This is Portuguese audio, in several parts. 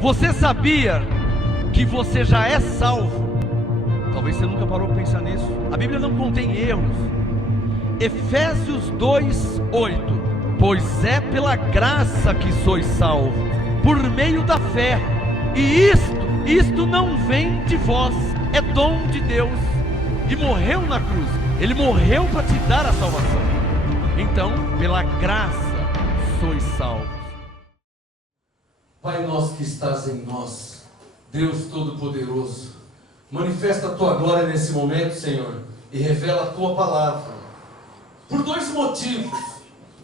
Você sabia que você já é salvo? Talvez você nunca parou para pensar nisso. A Bíblia não contém erros. Efésios 2:8. Pois é pela graça que sois salvos, por meio da fé. E isto não vem de vós, é dom de Deus. E morreu na cruz. Ele morreu para te dar a salvação. Então, pela graça sois salvos. Pai nosso que estás em nós, Deus Todo-Poderoso, manifesta a Tua glória nesse momento, Senhor, e revela a Tua palavra. Por dois motivos.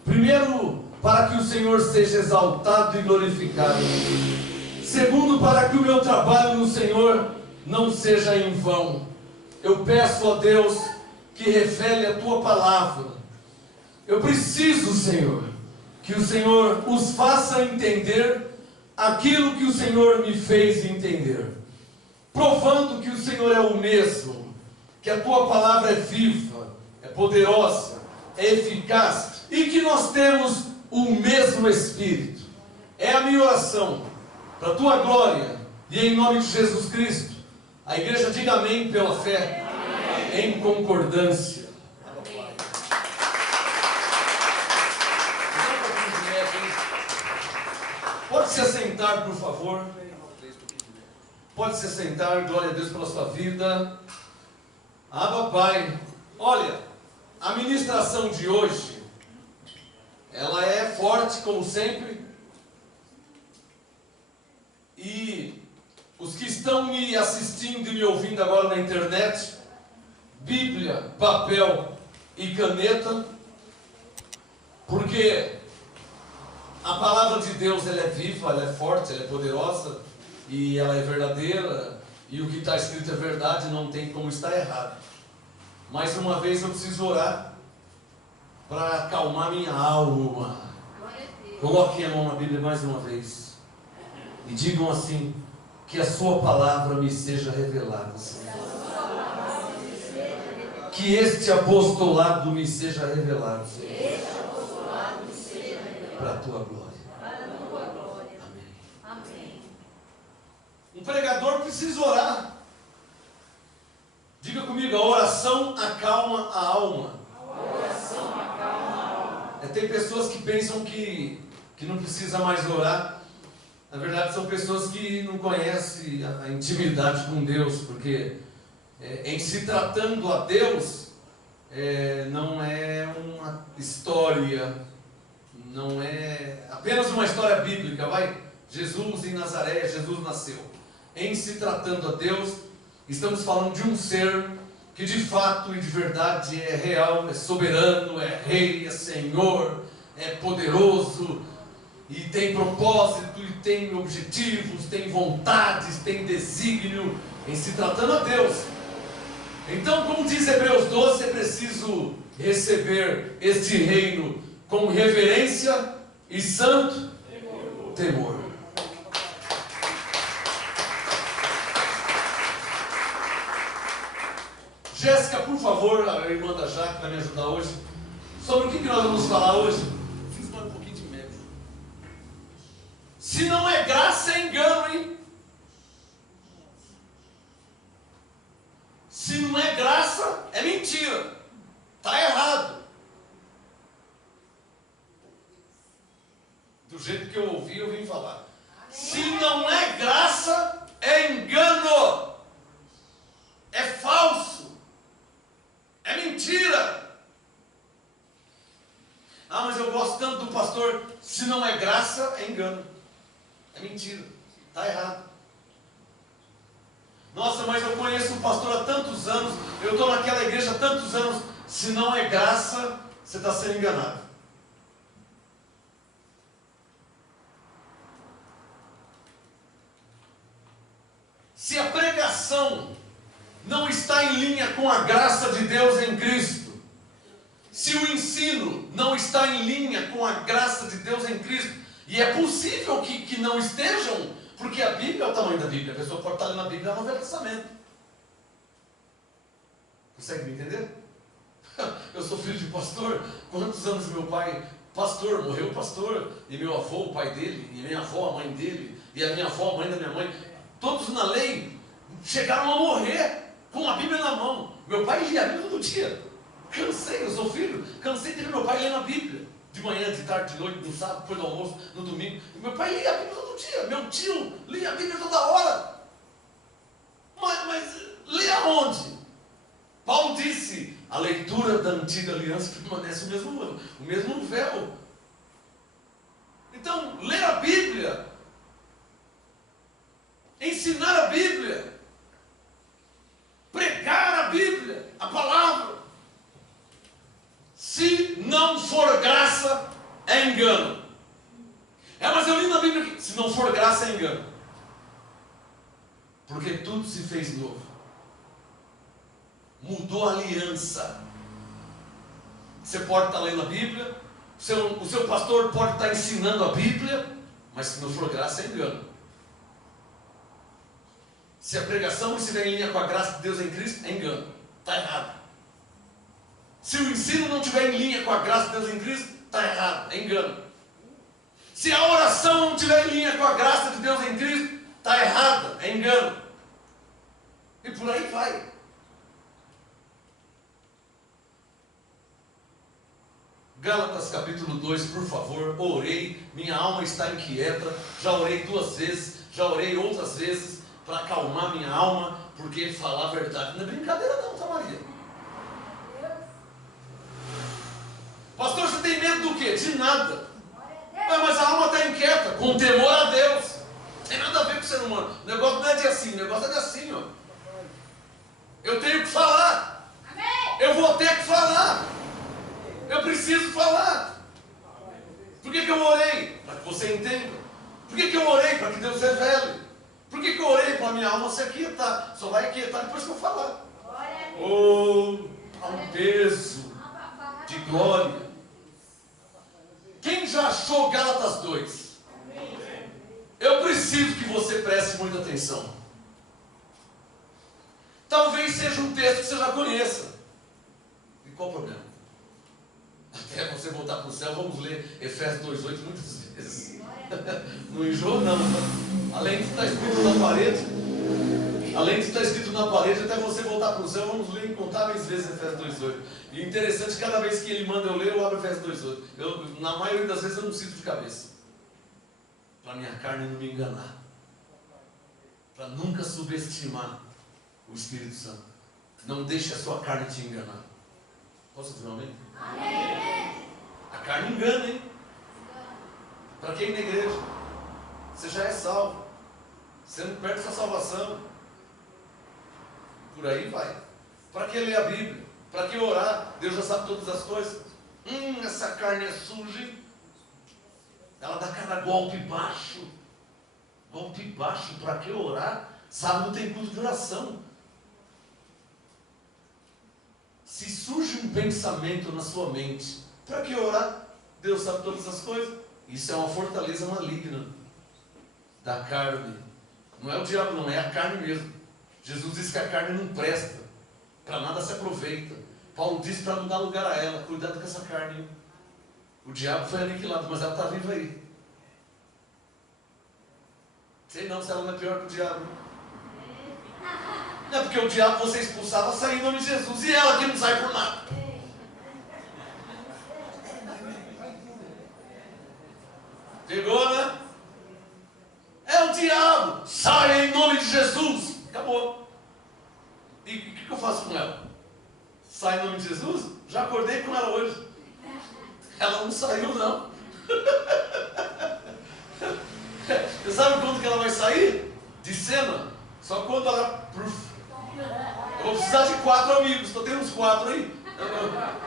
Primeiro, para que o Senhor seja exaltado e glorificado. Segundo, para que o meu trabalho no Senhor não seja em vão. Eu peço a Deus que revele a Tua palavra. Eu preciso, Senhor, que o Senhor os faça entender aquilo que o Senhor me fez entender, provando que o Senhor é o mesmo, que a Tua palavra é viva, é poderosa, é eficaz, e que nós temos o mesmo Espírito. É a minha oração, para a Tua glória, e em nome de Jesus Cristo. A igreja diga amém pela fé, amém. Em concordância. Pode se assentar, por favor. Pode se assentar, glória a Deus pela sua vida. Abba, Pai. Olha, a ministração de hoje, ela é forte, como sempre. E os que estão me assistindo e me ouvindo agora na internet, Bíblia, papel e caneta, porque a palavra de Deus, ela é viva, ela é forte, ela é poderosa, e ela é verdadeira, e o que está escrito é verdade, não tem como estar errado. Mais uma vez eu preciso orar para acalmar minha alma. Coloquem a mão na Bíblia mais uma vez e digam assim: que a sua palavra me seja revelada, Senhor. Que este apostolado me seja revelado, Senhor, para a Tua glória. Amém. Um pregador precisa orar. Diga comigo: a oração acalma a alma. Tem pessoas que pensam que não precisa mais orar. Na verdade, são pessoas que não conhecem a intimidade com Deus, porque em se tratando a Deus, não é uma história, não é apenas uma história bíblica, Jesus em Nazaré, Jesus nasceu. Em se tratando a Deus, estamos falando de um ser que de fato e de verdade é real, é soberano, é rei, é senhor, é poderoso, e tem propósito, e tem objetivos, tem vontades, tem desígnio, em se tratando a Deus. Então, como diz Hebreus 12, é preciso receber este reino com reverência e santo temor. Jéssica, por favor, a irmã da Jaque vai me ajudar hoje. Sobre o que nós vamos falar hoje? Fiz um pouquinho de médio. Se não é graça, é engano, hein? Se não é graça, é mentira. Está errado. Do jeito que eu ouvi, eu vim falar. Se não é graça, é engano. É falso. É mentira. Ah, mas eu gosto tanto do pastor. Se não é graça, é engano. É mentira. Está errado. Nossa, mas eu conheço o pastor há tantos anos. Eu estou naquela igreja há tantos anos. Se não é graça, você está sendo enganado. Se a pregação não está em linha com a graça de Deus em Cristo, se o ensino não está em linha com a graça de Deus em Cristo, e é possível que não estejam, porque a Bíblia é o tamanho da Bíblia, a pessoa pode estar lendo a Bíblia no Velho Testamento. Consegue me entender? Eu sou filho de pastor. Quantos anos meu pai, pastor, morreu pastor, e meu avô, o pai dele, e minha avó, a mãe dele, e a minha avó, a mãe da minha mãe, todos na lei, chegaram a morrer com a Bíblia na mão. Meu pai lia a Bíblia todo dia. Cansei, eu sou filho, cansei de ver meu pai lendo a Bíblia. De manhã, de tarde, de noite, no sábado, depois do almoço, no domingo. Meu pai lia a Bíblia todo dia. Meu tio lia a Bíblia toda hora. Mas lê aonde? Paulo disse, a leitura da antiga aliança permanece o mesmo véu. Então, ler a Bíblia, ensinar a Bíblia, pregar a Bíblia, a palavra, se não for graça, é engano. Mas eu li na Bíblia que se não for graça, é engano. Porque tudo se fez novo. Mudou a aliança. Você pode estar lendo a Bíblia, o seu pastor pode estar ensinando a Bíblia, mas se não for graça, é engano. Se a pregação não estiver em linha com a graça de Deus em Cristo, é engano. Está errado. Se o ensino não estiver em linha com a graça de Deus em Cristo, está errado. É engano. Se a oração não estiver em linha com a graça de Deus em Cristo, está errada. É engano. E por aí vai. Gálatas capítulo 2, por favor. Orei, minha alma está inquieta. Já orei 2 vezes, já orei outras vezes para acalmar minha alma, porque falar a verdade não é brincadeira não, tá, Maria? Pastor, você tem medo do quê? De nada. Mas a alma está inquieta, com temor a Deus. Não tem nada a ver com o ser humano. O negócio não é de assim, o negócio é de assim, ó. Eu tenho que falar. Eu vou ter que falar. Eu preciso falar. Por que eu orei? Para que você entenda. Por que eu orei? Para que Deus revele. Por que eu orei? Para a minha alma se aquietar. Só vai aquietar depois que eu falar. Há um peso de glória. Quem já achou Gálatas 2? Eu preciso que você preste muita atenção. Talvez seja um texto que você já conheça. E qual o problema? Até você voltar para o céu, vamos ler Efésios 2:8 muitas vezes. Não enjoa não. Além de estar escrito na parede, até você voltar para o céu, vamos ler incontáveis vezes Efésios 2:8. E interessante, cada vez que ele manda eu ler, eu abro Efésios 2:8. Na maioria das vezes eu não cito de cabeça. Para minha carne não me enganar. Para nunca subestimar o Espírito Santo. Não deixe a sua carne te enganar. Posso dizer um amém? Amém. A carne engana, hein? Para quem na igreja? Você já é salvo. Você não perde sua salvação. Por aí vai. Para que ler a Bíblia? Para que orar? Deus já sabe todas as coisas. Essa carne é suja, hein? Ela dá cada golpe baixo. Golpe baixo. Para que orar? Sábado tem culto de oração. Se surge um pensamento na sua mente, para que orar? Deus sabe todas as coisas. Isso é uma fortaleza maligna da carne. Não é o diabo não, é a carne mesmo. Jesus disse que a carne não presta, para nada se aproveita. Paulo disse para não dar lugar a ela. Cuidado com essa carne, hein? O diabo foi aniquilado, mas ela está viva aí. Sei não se ela não é pior que o diabo. Não é porque o diabo você expulsava, sair em nome de Jesus. E ela que não sai por nada. Pegou, né? É o diabo. Sai em nome de Jesus. Acabou. E o que eu faço com ela? Sai em nome de Jesus? Já acordei com ela hoje. Ela não saiu, não. Você sabe quando que ela vai sair? De cena? Só quando ela... Eu vou precisar de 4 amigos. Eu tenho uns 4 aí.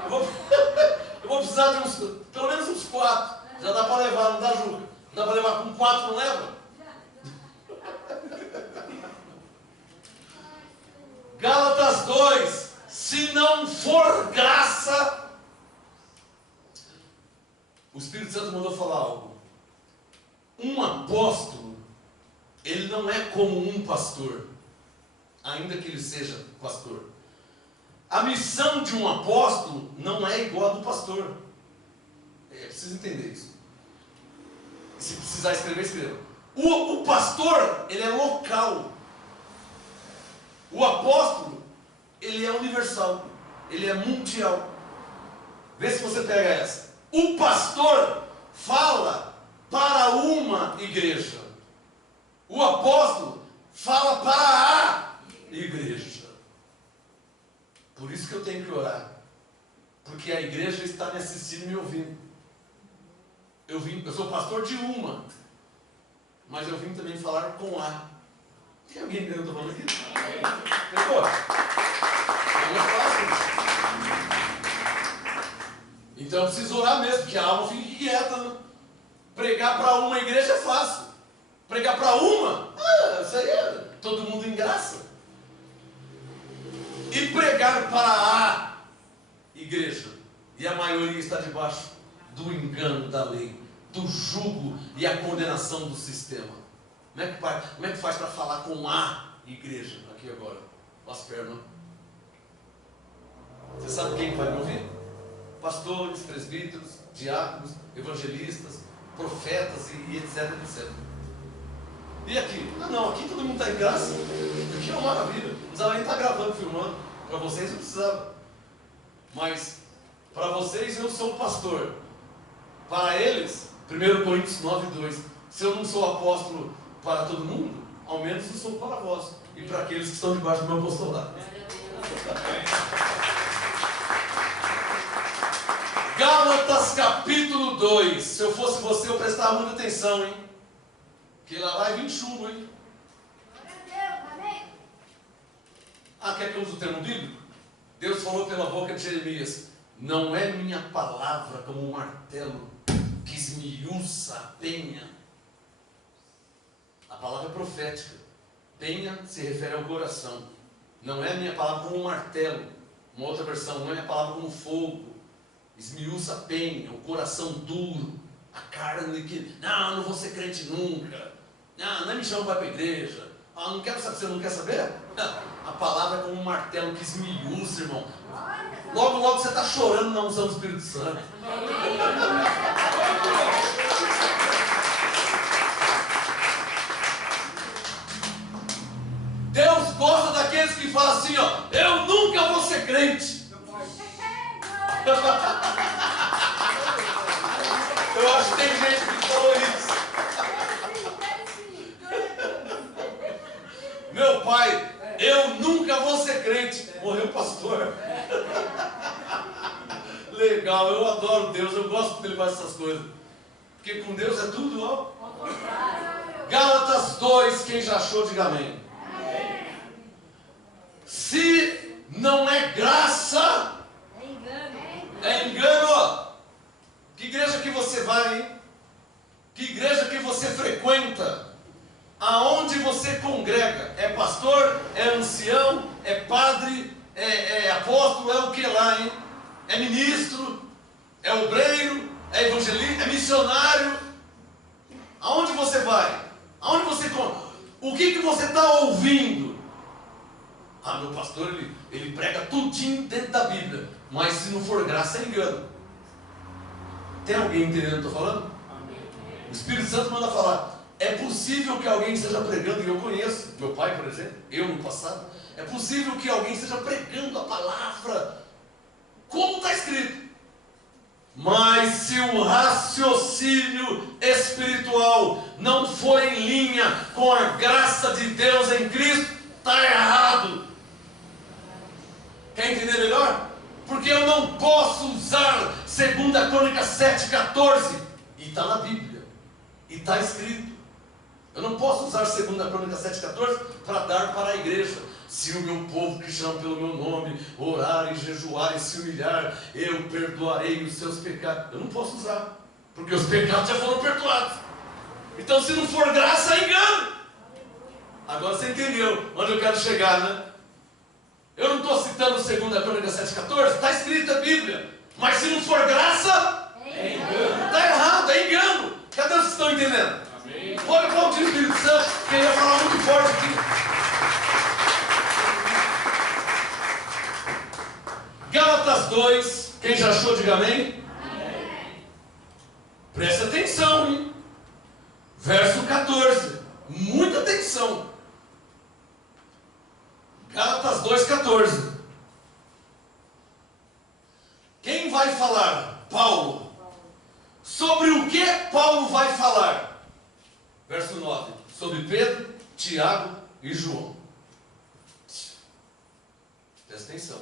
Eu vou precisar de pelo menos uns 4. Já dá para levar, não dá, Juca? Dá para levar com 4, não leva? Gálatas 2. Se não for graça... O Espírito Santo mandou falar algo. Um apóstolo, ele não é como um pastor, ainda que ele seja pastor. A missão de um apóstolo não é igual a do pastor. É preciso entender isso. Se precisar escrever, escreva. O pastor, ele é local. O apóstolo, ele é universal. Ele é mundial. Vê se você pega essa. O pastor fala para uma igreja. O apóstolo fala para a igreja. Por isso que eu tenho que orar. Porque a igreja está me assistindo e me ouvindo. Eu sou pastor de uma, mas eu vim também falar com a. Tem alguém que eu estou falando aqui? Pegou? Não é fácil. Então eu preciso orar mesmo, que a alma fique quieta. Né? Pregar para uma igreja é fácil. Pregar para uma, isso aí é todo mundo em graça. E pregar para a igreja, e a maioria está debaixo do engano da lei, do jugo e a condenação do sistema. Como é que faz para falar com a igreja aqui agora? Com as pernas. Você sabe quem vai me ouvir? Pastores, presbíteros, diáconos, evangelistas, profetas e etc, etc. E aqui? Não, aqui todo mundo está em graça. Aqui é uma maravilha. Não precisava nem estar gravando, filmando. Para vocês não precisava. Mas, para vocês eu sou pastor. Para eles, 1 Coríntios 9:2. Se eu não sou apóstolo para todo mundo, ao menos eu sou para vós. E para aqueles que estão debaixo do meu apostolado. Gálatas capítulo 2. Se eu fosse você, eu prestava muita atenção, hein? Porque lá vai vir chumbo, hein? Quer que eu use o termo bíblico? Deus falou pela boca de Jeremias: não é minha palavra como um martelo que esmiuça a penha. A palavra é profética. Penha se refere ao coração. Não é minha palavra como um martelo. Uma outra versão: não é minha palavra como fogo. Esmiuça a penha, o coração duro, a carne que, não vou ser crente nunca. Não me chama para a igreja. Não quero saber, você não quer saber? A palavra é como um martelo que esmiuça, irmão. Logo você está chorando na unção do Espírito Santo. Deus gosta daqueles que falam assim, ó: eu nunca vou ser crente. Eu acho que tem gente que falou isso. Meu pai, eu nunca vou ser crente. Morreu o pastor. Legal, eu adoro Deus, eu gosto quando ele faz essas coisas. Porque com Deus é tudo, ó. Gálatas 2, quem já achou, diga amém. Se não é graça, é engano. Que igreja que você vai, hein? Que igreja que você frequenta? Aonde você congrega? É pastor? É ancião? É padre? É apóstolo? É o que lá, hein? É ministro? É obreiro? É evangelista? É missionário? Aonde você vai? Aonde você congrega? O que você está ouvindo? Meu pastor, ele prega tudinho dentro da Bíblia. Mas se não for graça, é engano. Tem alguém entendendo o que eu estou falando? O Espírito Santo manda falar. É possível que alguém esteja pregando, e eu conheço, meu pai, por exemplo, eu no passado. É possível que alguém esteja pregando a palavra como está escrito. Mas se o raciocínio espiritual não for em linha com a graça de Deus em Cristo, está errado. Quer entender melhor? Porque eu não posso usar 2 Crônicas 7,14. E está na Bíblia. E está escrito. Eu não posso usar 2 Crônicas 7,14 para dar para a igreja. Se o meu povo que chama pelo meu nome orar e jejuar e se humilhar, eu perdoarei os seus pecados. Eu não posso usar. Porque os pecados já foram perdoados. Então se não for graça, é engano. Agora você entendeu onde eu quero chegar, né? Eu não estou citando 2 Crônicas 7,14, está escrito na Bíblia. Mas se não for graça, é engano. Está errado, é engano. Cadê os que estão entendendo? Amém. Pode aplaudir o Espírito Santo, que ele vai falar muito forte aqui. Gálatas 2, quem já achou, diga amém. Amém. Presta atenção, hein? Verso 14. atenção. Gálatas 2,14. Quem vai falar? Paulo. Sobre o que Paulo vai falar? Verso 9. Sobre Pedro, Tiago e João. Presta atenção.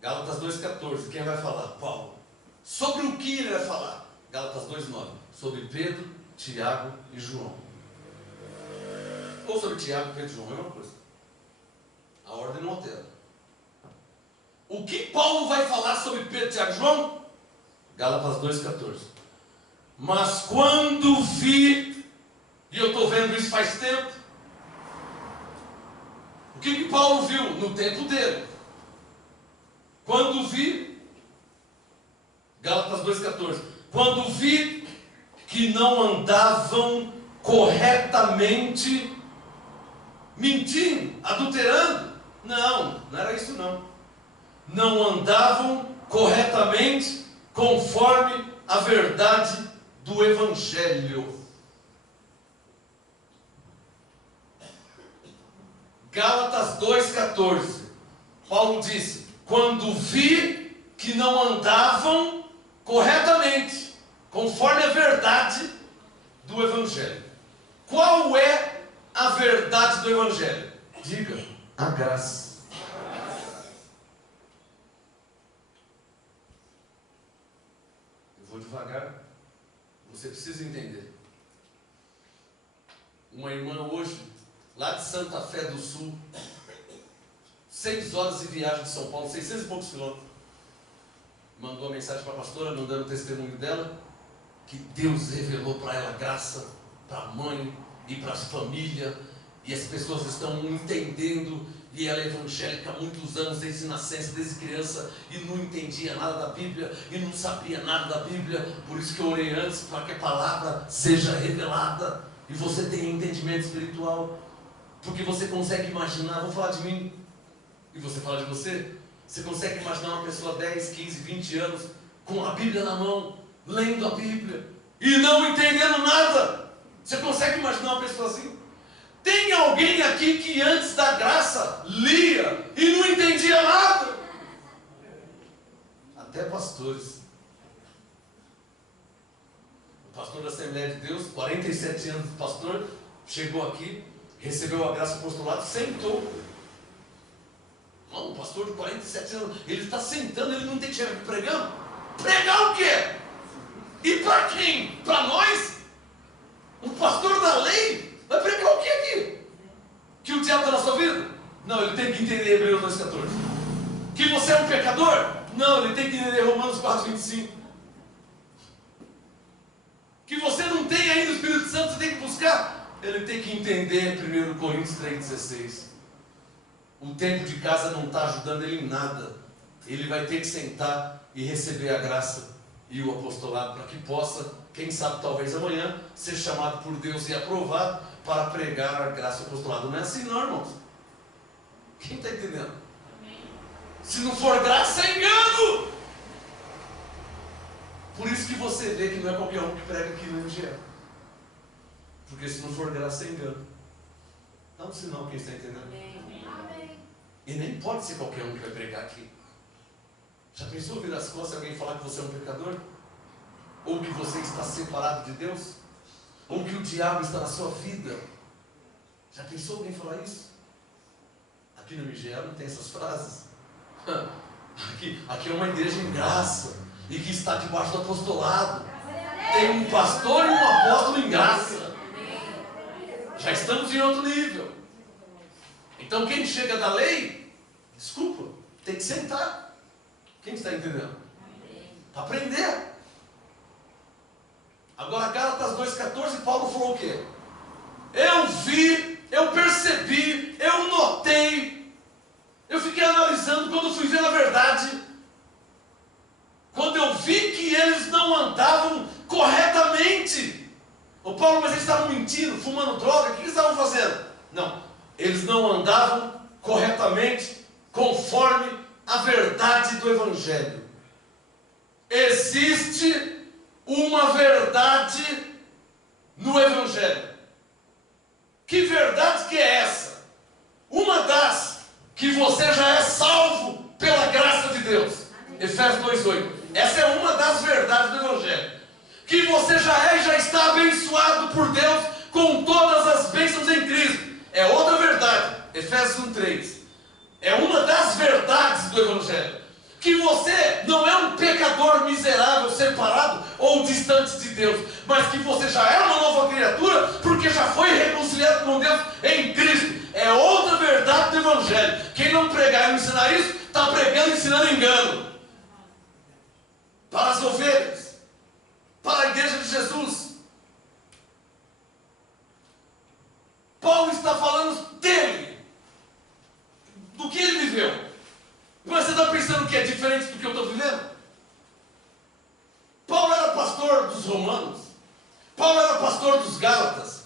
Gálatas 2,14. Quem vai falar? Paulo. Sobre o que ele vai falar? Gálatas 2,9. Sobre Pedro, Tiago e João. Ou sobre Tiago, Pedro e João, é a mesma coisa. A ordem não altera. O que Paulo vai falar sobre Pedro, Tiago e João? Gálatas 2,14. Mas quando vi, e eu estou vendo isso faz tempo, o que Paulo viu? No tempo dele. Quando vi, Gálatas 2,14. Quando vi que não andavam corretamente, mentindo, adulterando. Não era isso não. Não andavam corretamente conforme a verdade do Evangelho. Gálatas 2,14. Paulo disse: quando vi que não andavam corretamente conforme a verdade do Evangelho. Qual é a verdade do Evangelho? Diga: a graça. Eu vou devagar. Você precisa entender. Uma irmã hoje, lá de Santa Fé do Sul, 6 horas de viagem de São Paulo, 600 e poucos quilômetros, mandou uma mensagem para a pastora, mandando o testemunho dela, que Deus revelou para ela graça, para a mãe e para as famílias, e as pessoas estão entendendo, e ela é evangélica há muitos anos, desde nascença, desde criança, e não entendia nada da Bíblia, e não sabia nada da Bíblia, por isso que eu orei antes, para que a palavra seja revelada, e você tenha entendimento espiritual, porque você consegue imaginar, vou falar de mim, e você fala de você, você consegue imaginar uma pessoa 10, 15, 20 anos, com a Bíblia na mão, lendo a Bíblia, e não entendendo nada? Você consegue imaginar uma pessoa assim? Tem alguém aqui que antes da graça lia e não entendia nada? Até pastores. O pastor da Assembleia de Deus, 47 anos de pastor, chegou aqui, recebeu a graça do apostolado, sentou. Não, um pastor de 47 anos, ele está sentando, ele não tem que chegar aqui pregando. Pregar o quê? E para quem? Para nós? Um pastor da lei? Vai pregar o quê aqui? Que o diabo está na sua vida? Não, ele tem que entender Hebreus 2,14. Que você é um pecador? Não, ele tem que entender Romanos 4,25. Que você não tem ainda o Espírito Santo, você tem que buscar? Ele tem que entender 1 Coríntios 3,16. O tempo de casa não está ajudando ele em nada. Ele vai ter que sentar e receber a graça e o apostolado, para que possa, quem sabe, talvez amanhã, ser chamado por Deus e aprovado para pregar a graça e o apostolado. Não é assim não, irmãos. Quem está entendendo? Amém. Se não for graça, é engano. Por isso que você vê que não é qualquer um que prega aqui no MGE. Porque se não for graça, é engano. Dá um sinal, quem está entendendo? Amém. E nem pode ser qualquer um que vai pregar aqui. Já pensou virar as costas e alguém falar que você é um pecador? Ou que você está separado de Deus? Ou que o diabo está na sua vida? Já pensou alguém falar isso? Aqui no MGE não tem essas frases. Aqui é uma igreja em graça e que está debaixo do apostolado. Tem um pastor e um apóstolo em graça. Já estamos em outro nível. Então quem chega da lei, desculpa, tem que sentar. Quem está entendendo? Para aprender. Agora Gálatas 2,14, Paulo falou o quê? Eu vi, eu percebi, eu notei, eu fiquei analisando quando fui ver a verdade. Quando eu vi que eles não andavam corretamente. Ô Paulo, mas eles estavam mentindo, fumando droga, o que eles estavam fazendo? Não, eles não andavam corretamente conforme a verdade do Evangelho. Existe uma verdade no Evangelho. Que Efésios 1:3. É uma das verdades do Evangelho. Que você não é um pecador miserável, separado ou distante de Deus, mas que você já é uma nova criatura, porque já foi reconciliado com Deus em Cristo. É outra verdade do Evangelho. Quem não pregar e não ensinar isso, está pregando e ensinando engano. Para as ovelhas, para a igreja de Jesus. Paulo está falando dele, do que ele viveu. Mas você está pensando que é diferente do que eu estou vivendo? Paulo era pastor dos romanos. Paulo era pastor dos gálatas.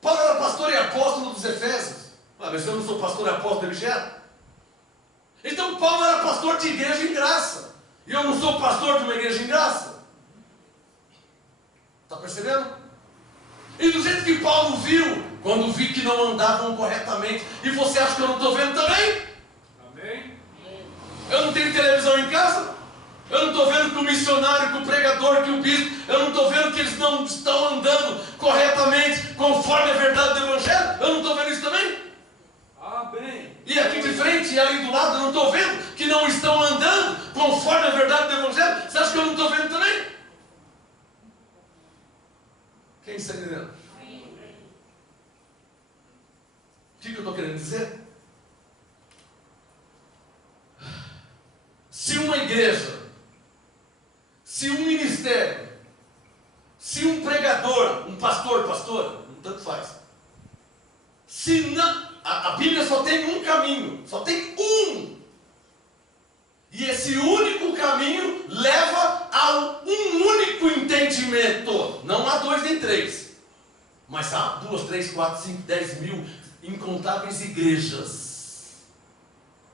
Paulo era pastor e apóstolo dos efésios. Mas eu não sou pastor e apóstolo do Evangelho? Então Paulo era pastor de igreja em graça. E eu não sou pastor de uma igreja em graça. Está percebendo? E do jeito que Paulo viu, quando vi que não andavam corretamente, e você acha que eu não estou vendo também? Amém? Eu não tenho televisão em casa? Eu não estou vendo que o missionário, que o pregador, que o bispo, eu não estou vendo que eles não estão andando corretamente, conforme a verdade do Evangelho? Eu não estou vendo isso também? Amém. E aqui de frente e ali do lado, eu não estou vendo que não estão andando conforme a verdade do Evangelho? Você acha que eu não estou vendo também? Quem está entendendo? O que eu estou querendo dizer? Se uma igreja, se um ministério, se um pregador, um pastor, pastora, não tanto faz. Se não, a Bíblia só tem um caminho, só tem um. E esse único caminho leva a um único entendimento. Não há 2 nem 3, mas há 2, 3, 4, 5, 10 mil incontáveis igrejas.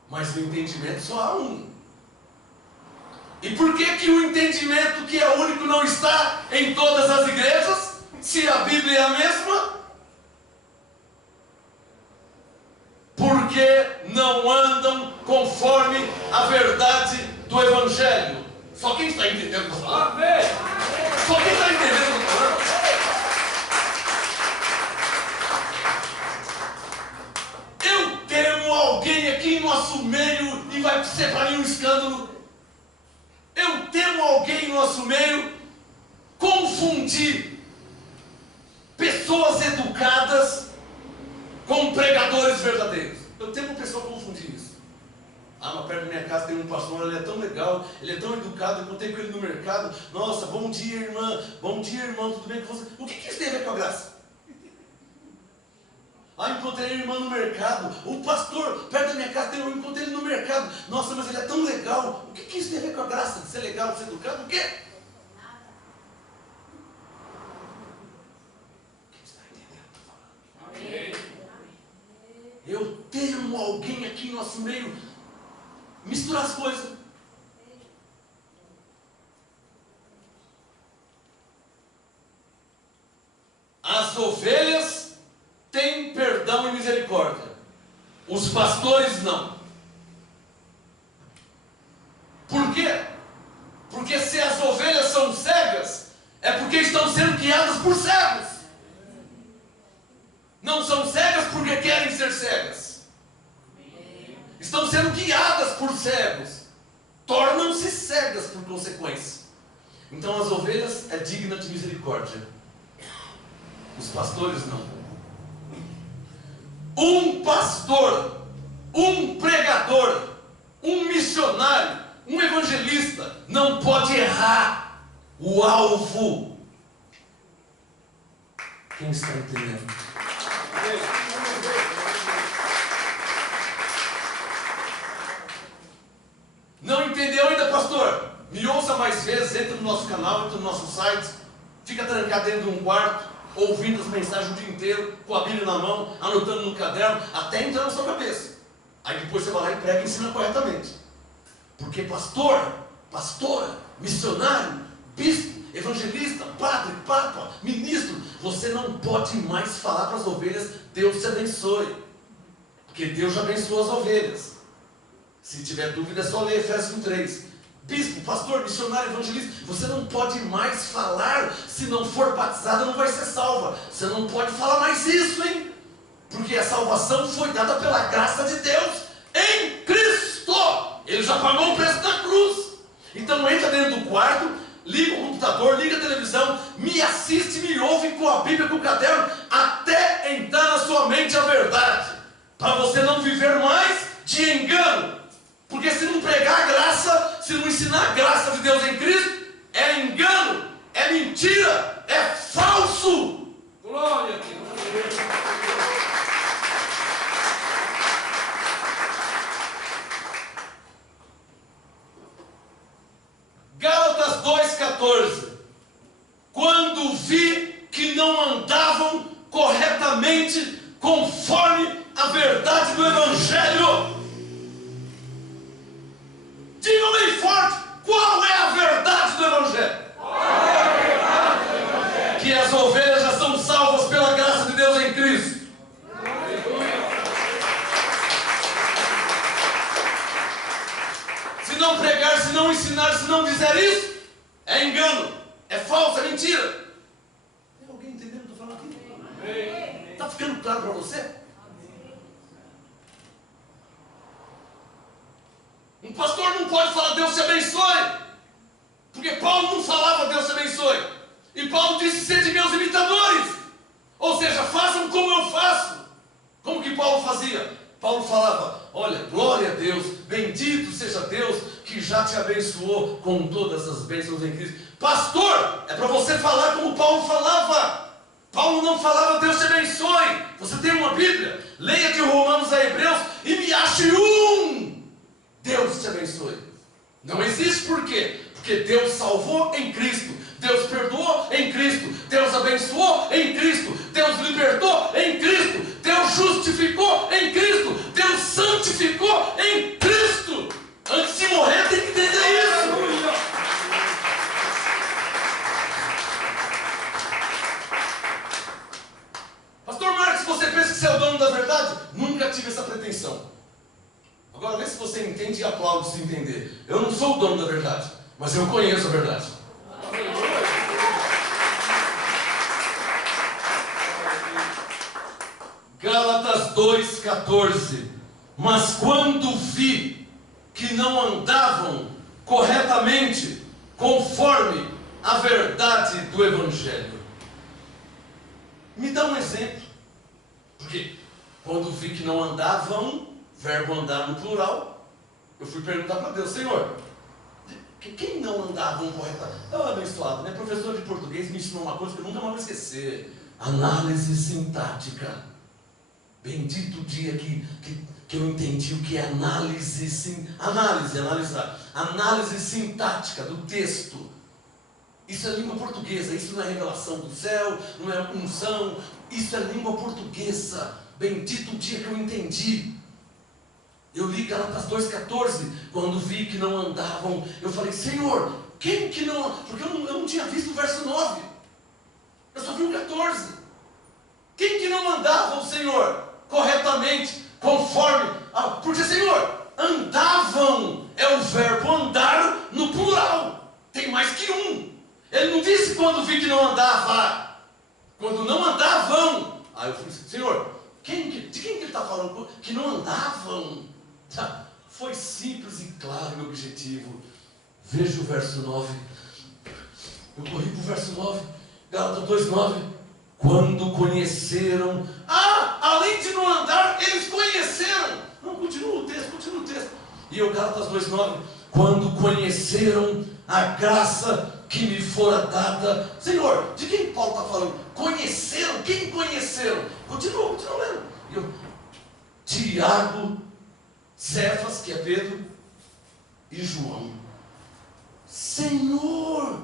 Mas o entendimento só há um. E por que o entendimento que é único não está em todas as igrejas, se a Bíblia é a mesma? Porque não andam conforme a verdade do Evangelho. Só quem está entendendo o que eu estou falando? Amém. Só quem está entendendo o que eu estou falando? Eu temo alguém aqui em nosso meio e vai ser para mim um escândalo. Eu temo alguém em nosso meio confundir pessoas educadas com pregadores verdadeiros. Eu temo pessoa confundir isso. Ah, mas perto da minha casa tem um pastor, ele é tão legal, ele é tão educado, eu contei com ele no mercado. Nossa, bom dia, irmã, tudo bem com você? O que isso tem a ver com a graça? Ah, encontrei a irmã no mercado. O pastor, perto da minha casa, eu encontrei ele no mercado. Nossa, mas ele é tão legal. O que isso tem a ver com a graça de ser legal, de ser educado? O quê? Quem está entendendo? Eu temo alguém aqui em nosso meio misturar as coisas. As ovelhas têm perdão e misericórdia. Os pastores não. Por quê? Porque se as ovelhas são cegas, é porque estão sendo guiadas por cegos. Não são cegas porque querem ser cegas. Estão sendo guiadas por cegos. Tornam-se cegas por consequência. Então as ovelhas é digna de misericórdia. Os pastores não. Um pastor, um pregador, um missionário, um evangelista não pode errar o alvo. Quem está entendendo? Não entendeu ainda, pastor? Me ouça mais vezes, entra no nosso canal, entra no nosso site, fica trancado dentro de um quarto, ouvindo as mensagens o dia inteiro, com a Bíblia na mão, anotando no caderno, até entrar na sua cabeça. Aí depois você vai lá e prega e ensina corretamente. Porque pastor, pastora, missionário, bispo, evangelista, padre, papa, ministro, você não pode mais falar para as ovelhas, Deus te abençoe. Porque Deus já abençoou as ovelhas. Se tiver dúvida é só ler Efésios 1:3. Bispo, pastor, missionário, evangelista, você não pode mais falar, se não for batizada não vai ser salva. Você não pode falar mais isso, hein? Porque a salvação foi dada pela graça de Deus em Cristo. Ele já pagou o preço da cruz. Então entra dentro do quarto, liga o computador, liga a televisão, me assiste, me ouve com a Bíblia, com o caderno, até entrar na sua mente a verdade, para você não viver mais de engano. Porque se não pregar a graça, se não ensinar a graça de Deus em Cristo, é engano, é mentira, é falso. Glória a Deus. Gálatas 2,14. Quando vi que não andavam corretamente conforme a verdade do Evangelho. Digam bem forte, qual é a verdade do Evangelho? Que as ovelhas já são salvas pela graça de Deus em Cristo. Se não pregar, se não ensinar, se não dizer isso, é engano, é falso, é mentira. Tem alguém entendendo o que eu estou falando aqui? Está ficando claro para você? Um pastor não pode falar Deus te abençoe, porque Paulo não falava Deus te abençoe. E Paulo disse: sede meus imitadores. Ou seja, façam como eu faço. Como que Paulo fazia? Paulo falava: olha, glória a Deus, bendito seja Deus que já te abençoou com todas as bênçãos em Cristo. Pastor, é para você falar como Paulo falava. Paulo não falava Deus te abençoe. Você tem uma Bíblia? Leia de Romanos a Hebreus e me ache um Deus te abençoe. Não existe. Por quê? Porque Deus salvou em Cristo, Deus perdoou em Cristo, Deus abençoou em Cristo, Deus libertou em Cristo, Deus justificou em Cristo, Deus santificou em Cristo. Antes de morrer tem que entender isso. Pastor Marcos, você pensa que você é o dono da verdade? Nunca tive essa pretensão. Agora vê se você entende e aplaude se entender. Eu não sou o dono da verdade, mas eu conheço a verdade. Gálatas 2,14. Mas quando vi que não andavam corretamente conforme a verdade do Evangelho. Me dá um exemplo. Porque quando vi que não andavam, verbo andar no plural, eu fui perguntar para Deus: Senhor, quem não andavam corretamente? Eu abençoado, né? Professor de português me ensinou uma coisa que eu nunca mais vou esquecer: análise sintática. Bendito o dia que eu entendi o que é análise sintática do texto. Isso é língua portuguesa, isso não é revelação do céu, não é unção, isso é língua portuguesa. Bendito o dia que eu entendi. Eu li Gálatas 2,14, quando vi que não andavam, eu falei: Senhor, quem que não... Porque eu não tinha visto o verso 9, eu só vi o 14. Quem que não andavam, Senhor, corretamente, conforme... porque, Senhor, andavam é o verbo andar no plural, tem mais que um. Ele não disse quando vi que não andava, quando não andavam. Aí eu falei assim: Senhor, de quem que ele está falando? Que não andavam. Foi simples e claro o objetivo. Veja o verso 9. Eu corri para o verso 9, Gálatas 2,9. Quando conheceram, além de não andar, eles conheceram. Não, continua o texto. E eu, Gálatas 2,9. Quando conheceram a graça que me fora dada. Senhor, de quem Paulo está falando? Conheceram? Quem conheceram? Continua lendo. Tiago, Cefas, que é Pedro, e João. Senhor,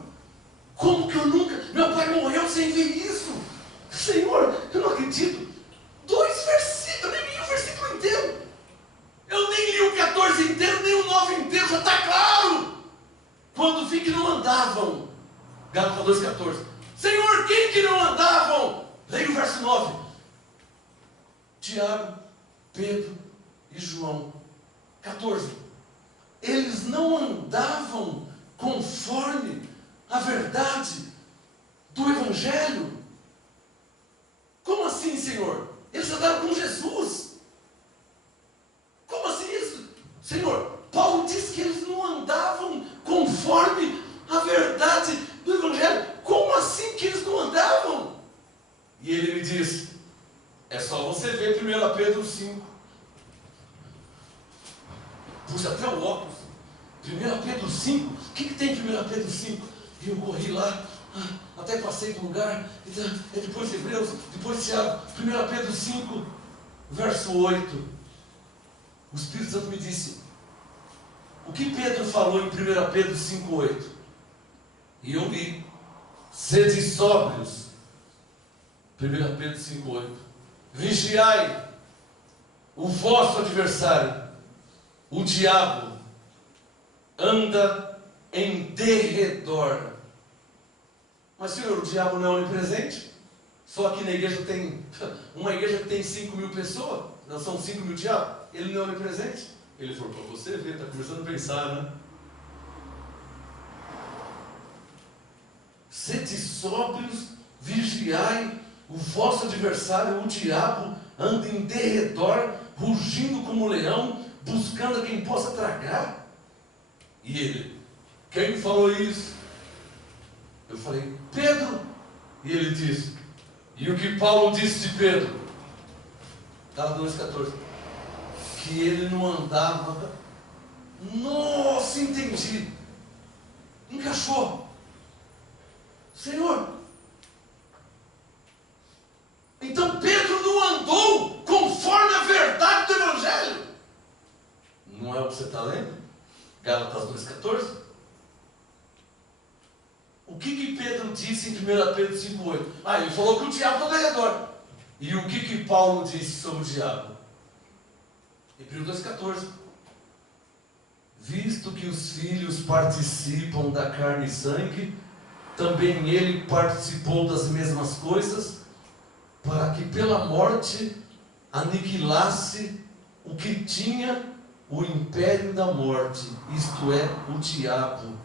como que eu nunca... Meu pai morreu sem ver isso. Senhor, eu não acredito. 2 versículos, eu nem li o versículo inteiro. Eu nem li o 14 inteiro, nem o 9 inteiro, já está claro. Quando vi que não andavam, Gálatas 2,14. Senhor, quem que não andavam? Leia o verso 9. Tiago, Pedro e João. 14. Eles não andavam conforme a verdade do Evangelho. Como assim, Senhor? Eles andaram com Jesus. Como assim isso? Senhor, Paulo diz que eles não andavam conforme a verdade do Evangelho. Como assim que eles não andavam? E ele me diz, é só você ver 1 Pedro 5. Puxa até o óculos. 1 Pedro 5, o que tem em 1 Pedro 5? E eu corri lá, até passei do lugar, e depois Hebreus, depois Tiago, 1 Pedro 5, verso 8. O Espírito Santo me disse, o que Pedro falou em 1 Pedro 5, 8? E eu li, sede sóbrios, 1 Pedro 5, 8. Vigiai o vosso adversário, o diabo, anda em derredor. Mas Senhor, o diabo não é onipresente? Só aqui na igreja tem, uma igreja que tem 5.000 pessoas, não são 5.000 diabos, ele não é onipresente? Ele falou, para você ver, está começando a pensar, né? Sede sóbrios, vigiai, o vosso adversário, o diabo, anda em derredor, rugindo como leão, buscando a quem possa tragar. E ele, quem falou isso? Eu falei, Pedro. E ele disse, e o que Paulo disse de Pedro? Gálatas 2,14, que ele não andava. Nossa, entendi. Encaixou. Senhor, então Pedro não andou conforme a verdade do Evangelho. Não é o que você está lendo? Gálatas 2,14. O que Pedro disse em 1 Pedro 5,8? Ele falou que o diabo está ao redor. E o que Paulo disse sobre o diabo? Hebreus 2,14. Visto que os filhos participam da carne e sangue, também ele participou das mesmas coisas, para que pela morte aniquilasse o que tinha o império da morte, isto é, o diabo.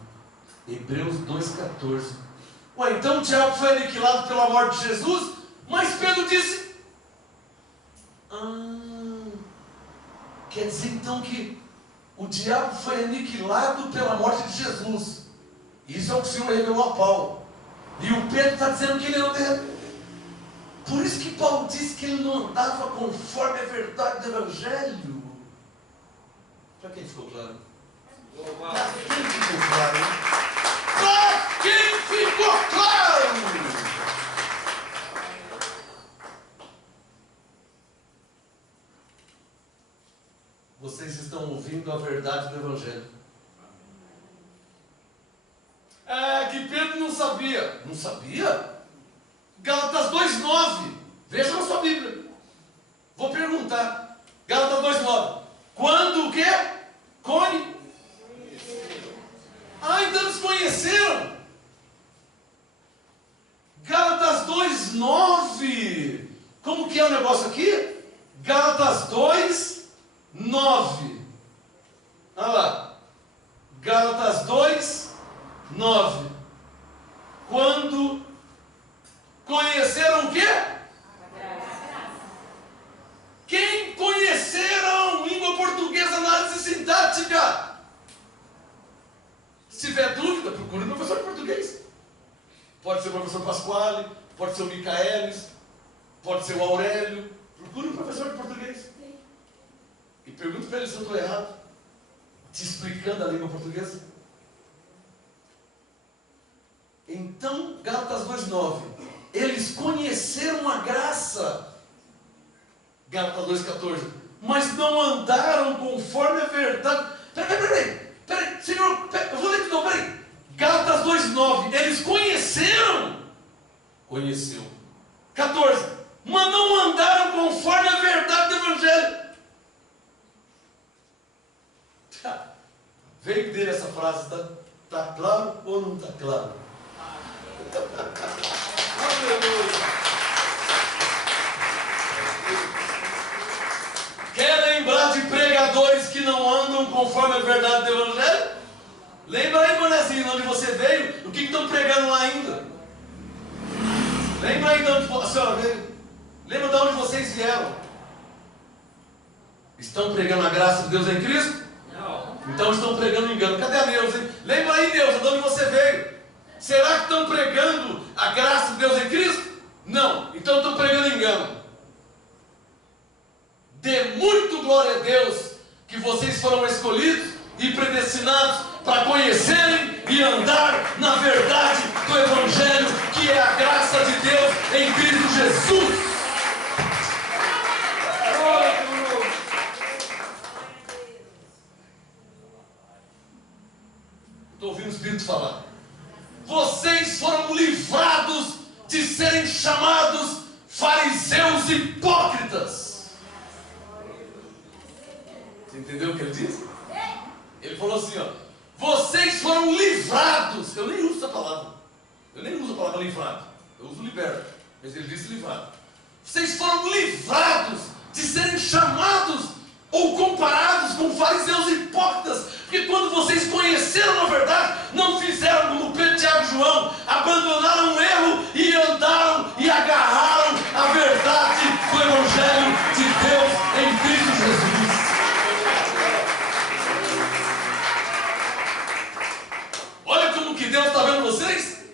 Hebreus 2,14. Então o diabo foi aniquilado pela morte de Jesus, mas Pedro disse, quer dizer então que o diabo foi aniquilado pela morte de Jesus. Isso é o que o Senhor revelou a Paulo. E o Pedro está dizendo que ele não deve. Por isso que Paulo disse que ele não andava conforme a verdade do Evangelho. Para quem ficou claro? Para quem ficou claro? Para quem ficou claro? Vocês estão ouvindo a verdade do Evangelho. É que Pedro não sabia. Não sabia? Gálatas 2,9. Veja na sua Bíblia. Vou perguntar. Gálatas 2,9. Quando o quê? Então eles conheceram. Gálatas 2,9. Como que é o negócio aqui? Gálatas 2,9. Olha lá. Gálatas 2,9. Quando conheceram o quê? Quem conheceram? Língua portuguesa, análise sintática. Se tiver dúvida, procure um professor de português. Pode ser o professor Pasquale, pode ser o Micaelis, pode ser o Aurélio. Procure um professor de português. E pergunte para ele se eu estou errado, te explicando a língua portuguesa. Então, Gálatas 2,9. Eles conheceram a graça. Gálatas 2,14. Mas não andaram conforme a verdade. Peraí, Senhor, eu vou ler de novo, peraí. Gálatas 2,9. Eles conheceram. Conheceu. 14. Mas não andaram conforme a verdade do Evangelho. Veio dele essa frase, está claro ou não está claro? Aleluia. Quer lembrar de pregadores que não andam conforme a verdade do Evangelho? Lembra aí, Bonezinho, de onde você veio? O que estão pregando lá ainda? Lembra aí de onde a senhora veio? Lembra de onde você vocês vieram? Estão pregando a graça de Deus em Cristo? Não. Então estão pregando engano. Cadê a Neuza, hein? Lembra aí, Neuza, de onde você veio? Será que estão pregando a graça de Deus em Cristo? Não. Então estão pregando engano. Dê muito glória a Deus que vocês foram escolhidos e predestinados para conhecerem e andar na verdade do Evangelho, que é a graça de Deus em Cristo Jesus. Estou ouvindo o Espírito falar. Vocês foram livrados de serem chamados fariseus hipócritas. Você entendeu o que ele disse? Ele falou assim, ó: vocês foram livrados. Eu nem uso essa palavra. Eu nem uso a palavra livrado. Eu uso liberto. Mas ele disse livrado. Vocês foram livrados de serem chamados ou comparados com fariseus hipócritas. Porque quando vocês conheceram a verdade, não fizeram como Pedro, Tiago e João, abandonaram o erro e andaram e agarraram a verdade do Evangelho de Deus em Cristo Jesus. Olha como que Deus está vendo vocês.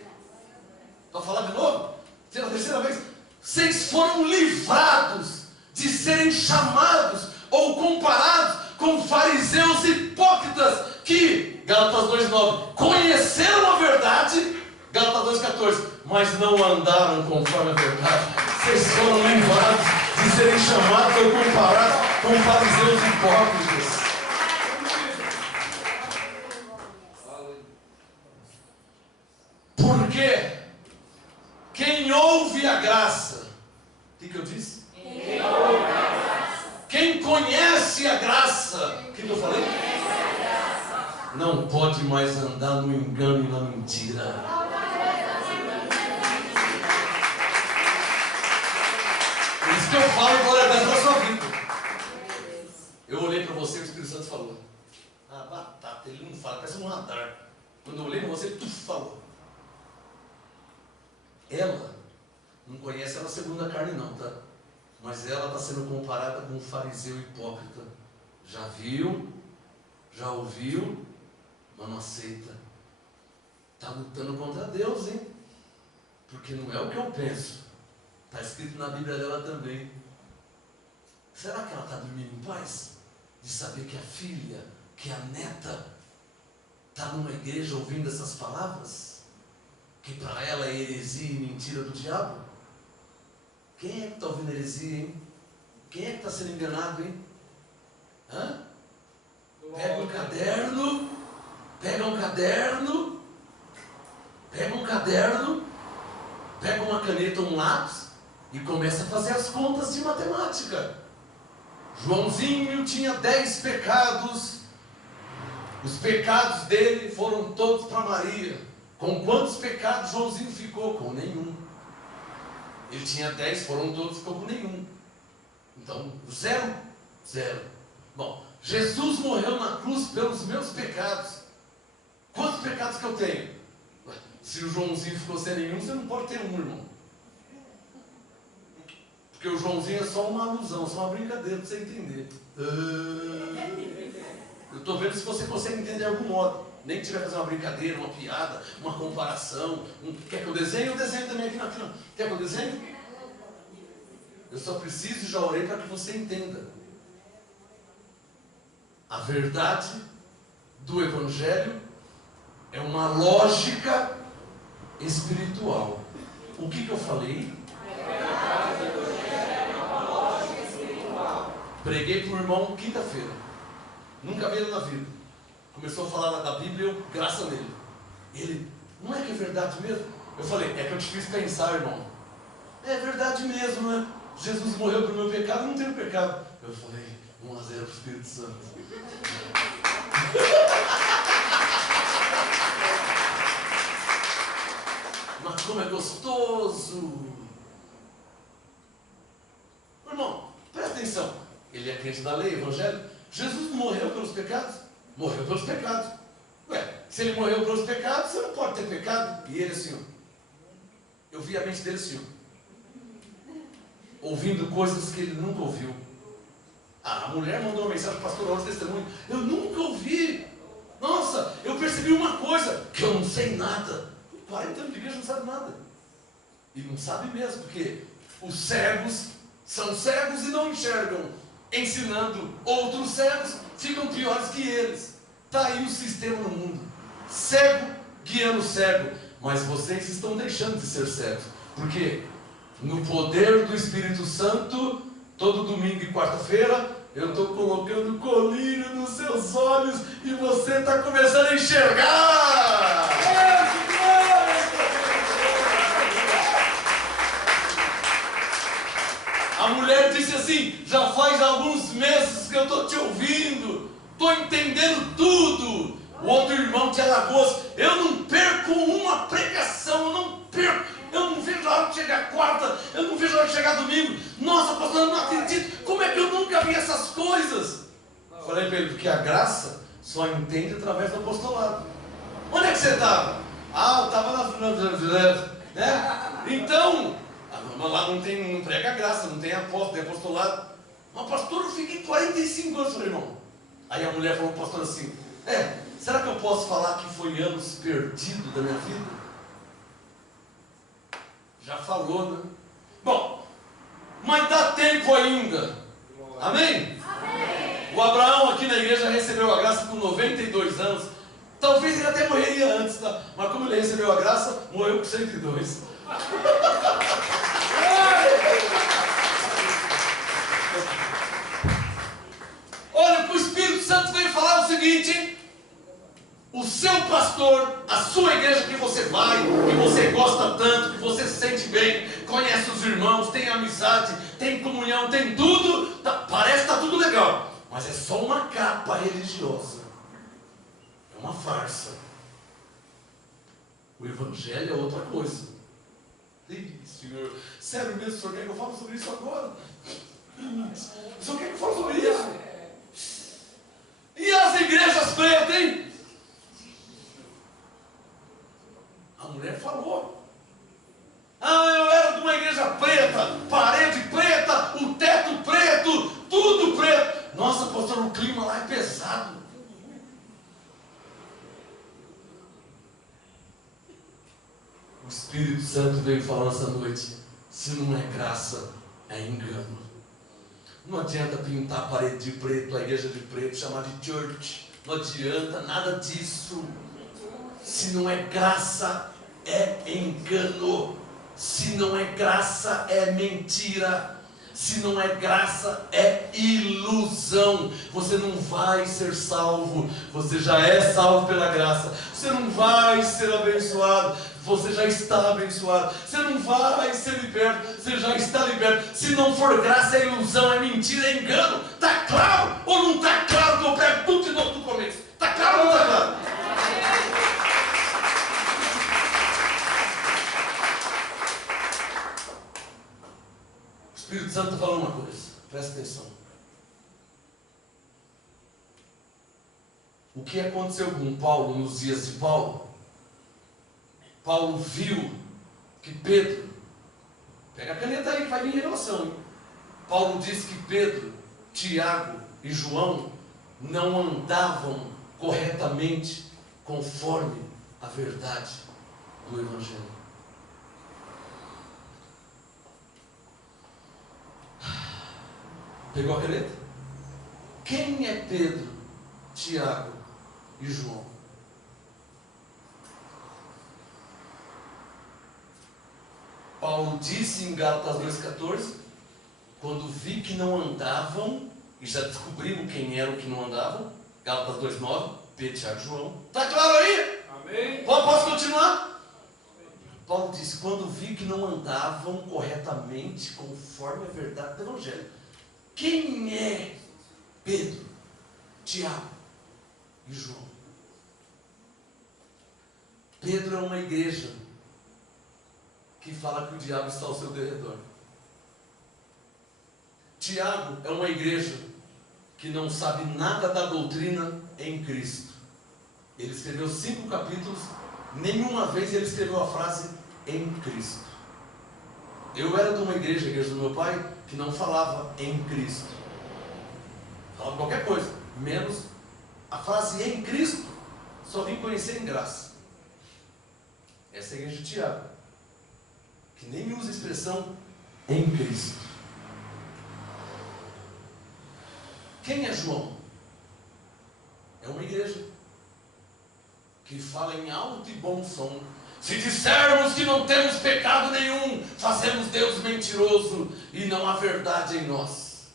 Para falar de novo? Pela terceira vez. Vocês foram livrados de serem chamados ou comparados com fariseus hipócritas que, Gálatas 2,9, conheceram a verdade, Gálatas 2,14, mas não andaram conforme a verdade. Vocês foram livrados de serem chamados ou comparados com fariseus hipócritas. Porque quem ouve a graça, o que eu disse? Quem ouve a graça. Quem conhece a graça, o que eu falei? Não pode mais andar no engano e na mentira. Por isso que eu falo glória a Deus na sua vida. Eu olhei para você e o Espírito Santo falou: ah, batata, ele não fala, parece um radar. Quando eu olhei para você, tu falou. Ela não conhece ela segundo a carne não, tá? Mas ela está sendo comparada com um fariseu hipócrita. Já viu, já ouviu, mas não aceita. Está lutando contra Deus, hein? Porque não é o que eu penso. Está escrito na Bíblia dela também. Será que ela está dormindo em paz? De saber que a filha, que a neta, está numa igreja ouvindo essas palavras? Que para ela é heresia e mentira do diabo? Quem é que está ouvindo heresia, hein? Quem é que está sendo enganado, hein? Hã? Pega um caderno, pega uma caneta, um lápis e começa a fazer as contas de matemática. Joãozinho tinha 10 pecados. Os pecados dele foram todos para Maria. Com quantos pecados Joãozinho ficou? Com nenhum. Ele tinha 10, foram todos, ficou com nenhum. Então, zero. Bom, Jesus morreu na cruz pelos meus pecados. Quantos pecados que eu tenho? Se o Joãozinho ficou sem nenhum, você não pode ter um, irmão. Porque o Joãozinho é só uma alusão, só uma brincadeira para você entender. Eu estou vendo se você consegue entender de algum modo. Nem que tiver fazer uma brincadeira, uma piada, uma comparação. Quer que eu desenhe? Eu desenho também aqui na frente. Quer que eu desenhe? Eu só preciso e já orei para que você entenda. A verdade do Evangelho é uma lógica espiritual. O que eu falei? A verdade do Evangelho é uma lógica espiritual. Preguei para o irmão quinta-feira. Nunca vi ele na vida. Começou a falar da Bíblia e eu, graça nele. Ele, não é que é verdade mesmo? Eu falei, é que eu te fiz pensar, irmão. É verdade mesmo, né? Jesus morreu pelo meu pecado, eu não tenho pecado. Eu falei, 1-0 para o Espírito Santo. Mas como é gostoso! Irmão, presta atenção. Ele é crente da lei, evangelho. Jesus não morreu pelos pecados? Morreu pelos pecados. Ué, se ele morreu pelos pecados, você não pode ter pecado. E ele assim, ó. Eu vi a mente dele assim, ó. ouvindo coisas que ele nunca ouviu. A mulher mandou uma mensagem para o pastor hoje, testemunho. Eu nunca ouvi. Nossa, eu percebi uma coisa, que eu não sei nada. 40 anos de igreja não sabe nada. E não sabe mesmo, porque os cegos são cegos e não enxergam. Ensinando outros cegos, ficam piores que eles. Está aí o sistema no mundo. Cego guiando cego. Mas vocês estão deixando de ser cegos. Porque no poder do Espírito Santo, todo domingo e quarta-feira, eu estou colocando colírio nos seus olhos e você está começando a enxergar. A mulher disse assim: já faz alguns meses que eu estou te ouvindo, estou entendendo tudo. O outro irmão de Alagoas: eu não perco uma pregação, eu não perco. Eu não vejo a hora de chegar quarta, eu não vejo a hora de chegar domingo. Nossa, pastor, eu não acredito. Como é que eu nunca vi essas coisas? Falei para ele, porque a graça só entende através do apostolado. Onde é que você estava? Eu estava na... né? Então, lá não prega a graça, não tem apóstolo, tem apostolado. Mas pastor, eu fiquei 45 anos, falei, irmão. Aí a mulher falou para o pastor assim: será que eu posso falar que foi anos perdidos da minha vida? Já falou, né? Bom, mas dá tempo ainda. Amém? Amém? O Abraão aqui na igreja recebeu a graça com 92 anos. Talvez ele até morreria antes, tá? Mas como ele recebeu a graça, morreu com 102. Olha, o que o Espírito Santo veio falar é o seguinte: o seu pastor, a sua igreja que você vai, que você gosta tanto, que você se sente bem, conhece os irmãos, tem amizade, tem comunhão, tem tudo, parece que está tudo legal, mas é só uma capa religiosa, é uma farsa. O evangelho é outra coisa. Ih, Senhor, sério mesmo, o Senhor quer que eu fale sobre isso agora? O Senhor quer que eu fale sobre isso? E as igrejas pretas, hein? A mulher falou: eu era de uma igreja preta, parede preta, o teto preto, tudo preto. Nossa, pastor, o clima lá é pesado. O Espírito Santo veio falar essa noite: se não é graça, é engano. Não adianta pintar a parede de preto, a igreja de preto, chamar de church. Não adianta nada disso. Se não é graça, é engano. Se não é graça, é mentira. Se não é graça, é ilusão. Você não vai ser salvo. Você já é salvo pela graça. Você não vai ser abençoado. Você já está abençoado. Você não vai ser liberto. Você já está liberto. Se não for graça, é ilusão, é mentira, é engano. Está claro ou não está claro que eu prego tudo de novo do começo? Está claro ou não está claro? O Espírito Santo está falando uma coisa, presta atenção. O que aconteceu com Paulo nos dias de Paulo? Paulo viu que Pedro, pega a caneta aí que vai vir revelação, hein? Paulo disse que Pedro, Tiago e João não andavam corretamente conforme a verdade do Evangelho. Pegou a caneta? Quem é Pedro, Tiago e João? Paulo disse em Gálatas 2,14: quando vi que não andavam, e já descobrimos quem eram que não andavam, Gálatas 2,9, Pedro, Tiago e João. Está claro aí? Amém. Posso continuar? Paulo disse: quando vi que não andavam corretamente conforme a verdade do Evangelho. Quem é Pedro, Tiago e João? Pedro é uma igreja que fala que o diabo está ao seu derredor. Tiago é uma igreja que não sabe nada da doutrina em Cristo. Ele escreveu 5 capítulos, nenhuma vez ele escreveu a frase em Cristo. Eu era de uma igreja, a igreja do meu pai, que não falava em Cristo. Falava qualquer coisa, menos a frase em Cristo, só vim conhecer em graça. Essa é a igreja de Tiago, que nem usa a expressão em Cristo. Quem é João? É uma igreja que fala em alto e bom som: se dissermos que não temos pecado nenhum, fazemos Deus mentiroso e não há verdade em nós.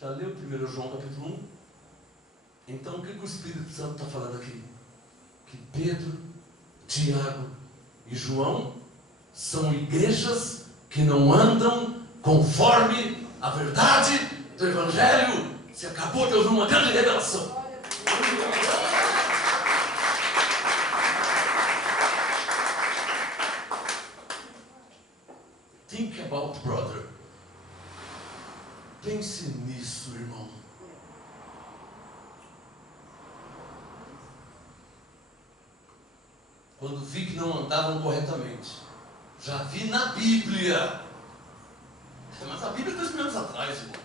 Já leu 1 João capítulo 1? Então o que o Espírito Santo está falando aqui? Que Pedro, Tiago e João são igrejas que não andam conforme a verdade do Evangelho. Você acabou de ouvir uma grande revelação. Think about, brother. Pense nisso, irmão. Quando vi que não andavam corretamente, já vi na Bíblia, mas a Bíblia é 2 mil anos atrás, irmão.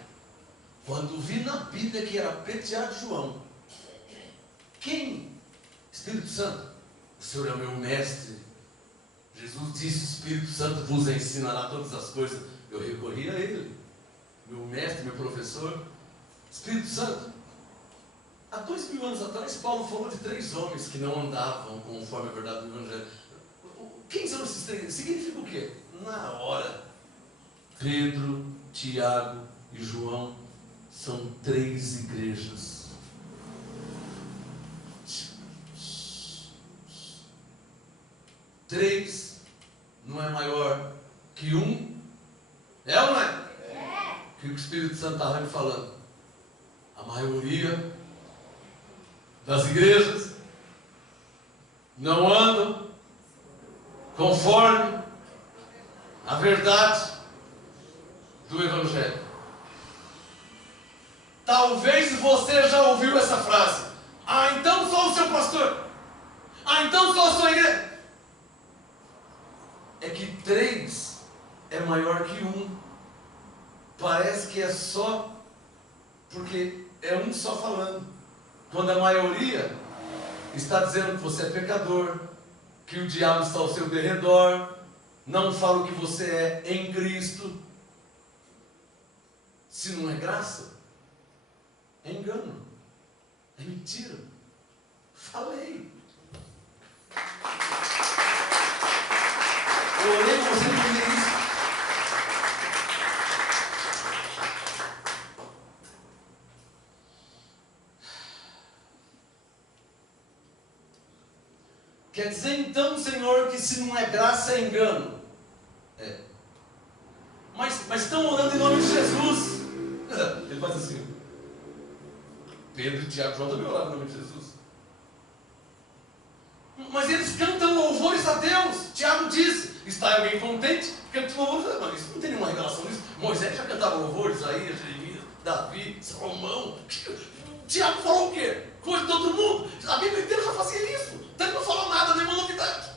Quando vi na Bíblia que era Pedro, Tiago e João, quem? Espírito Santo. O Senhor é o meu mestre. Jesus disse: o Espírito Santo vos ensinará todas as coisas. Eu recorri a Ele, meu mestre, meu professor. Espírito Santo. Há 2 mil anos atrás, Paulo falou de 3 homens que não andavam conforme a verdade do Evangelho. Quem são esses 3? Significa o quê? Na hora, Pedro, Tiago e João são 3 igrejas. 3 não é maior que 1? É ou não é? É. O que o Espírito Santo está me falando? A maioria das igrejas não andam conforme a verdade do Evangelho. Talvez você já ouviu essa frase: ah, então sou o seu pastor, ah, então sou a sua igreja. É que 3 é maior que 1. Parece que é só porque é um só falando, quando a maioria está dizendo que você é pecador, que o diabo está ao seu derredor, não fala o que você é em Cristo. Se não é graça, é engano, é mentira. Falei. Eu orei para você entender isso. Quer dizer então, Senhor, que se não é graça é engano? É. Mas estão orando em nome de Jesus. Ele faz assim. Pedro e Tiago e João também oraram em nome de Jesus. Mas eles cantam louvores a Deus. Tiago disse: está alguém contente? Canta louvores. Não, isso não tem nenhuma revelação disso. Moisés já cantava louvores, aí Jeremias, Davi, Salomão. Tiago falou o quê? Coisa de todo mundo. A Bíblia inteira já fazia isso. Então ele não falou nada, nenhuma novidade.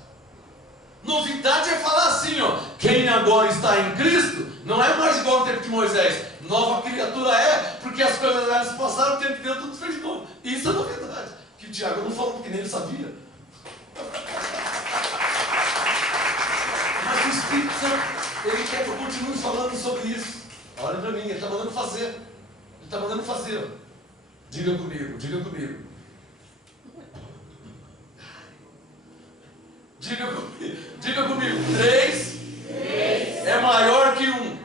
Novidade é falar assim, ó: quem agora está em Cristo não é mais igual ao tempo de Moisés. Nova criatura é, porque as coisas velhas passaram, o tempo de Deus tudo fez de novo. Isso é novidade. Que o Tiago não falou porque nem ele sabia. Mas o Espírito Santo, ele quer que eu continue falando sobre isso. Olha para mim, ele está mandando fazer. Ele está mandando fazer. Diga comigo, diga comigo. Diga comigo. 3 é maior que 1.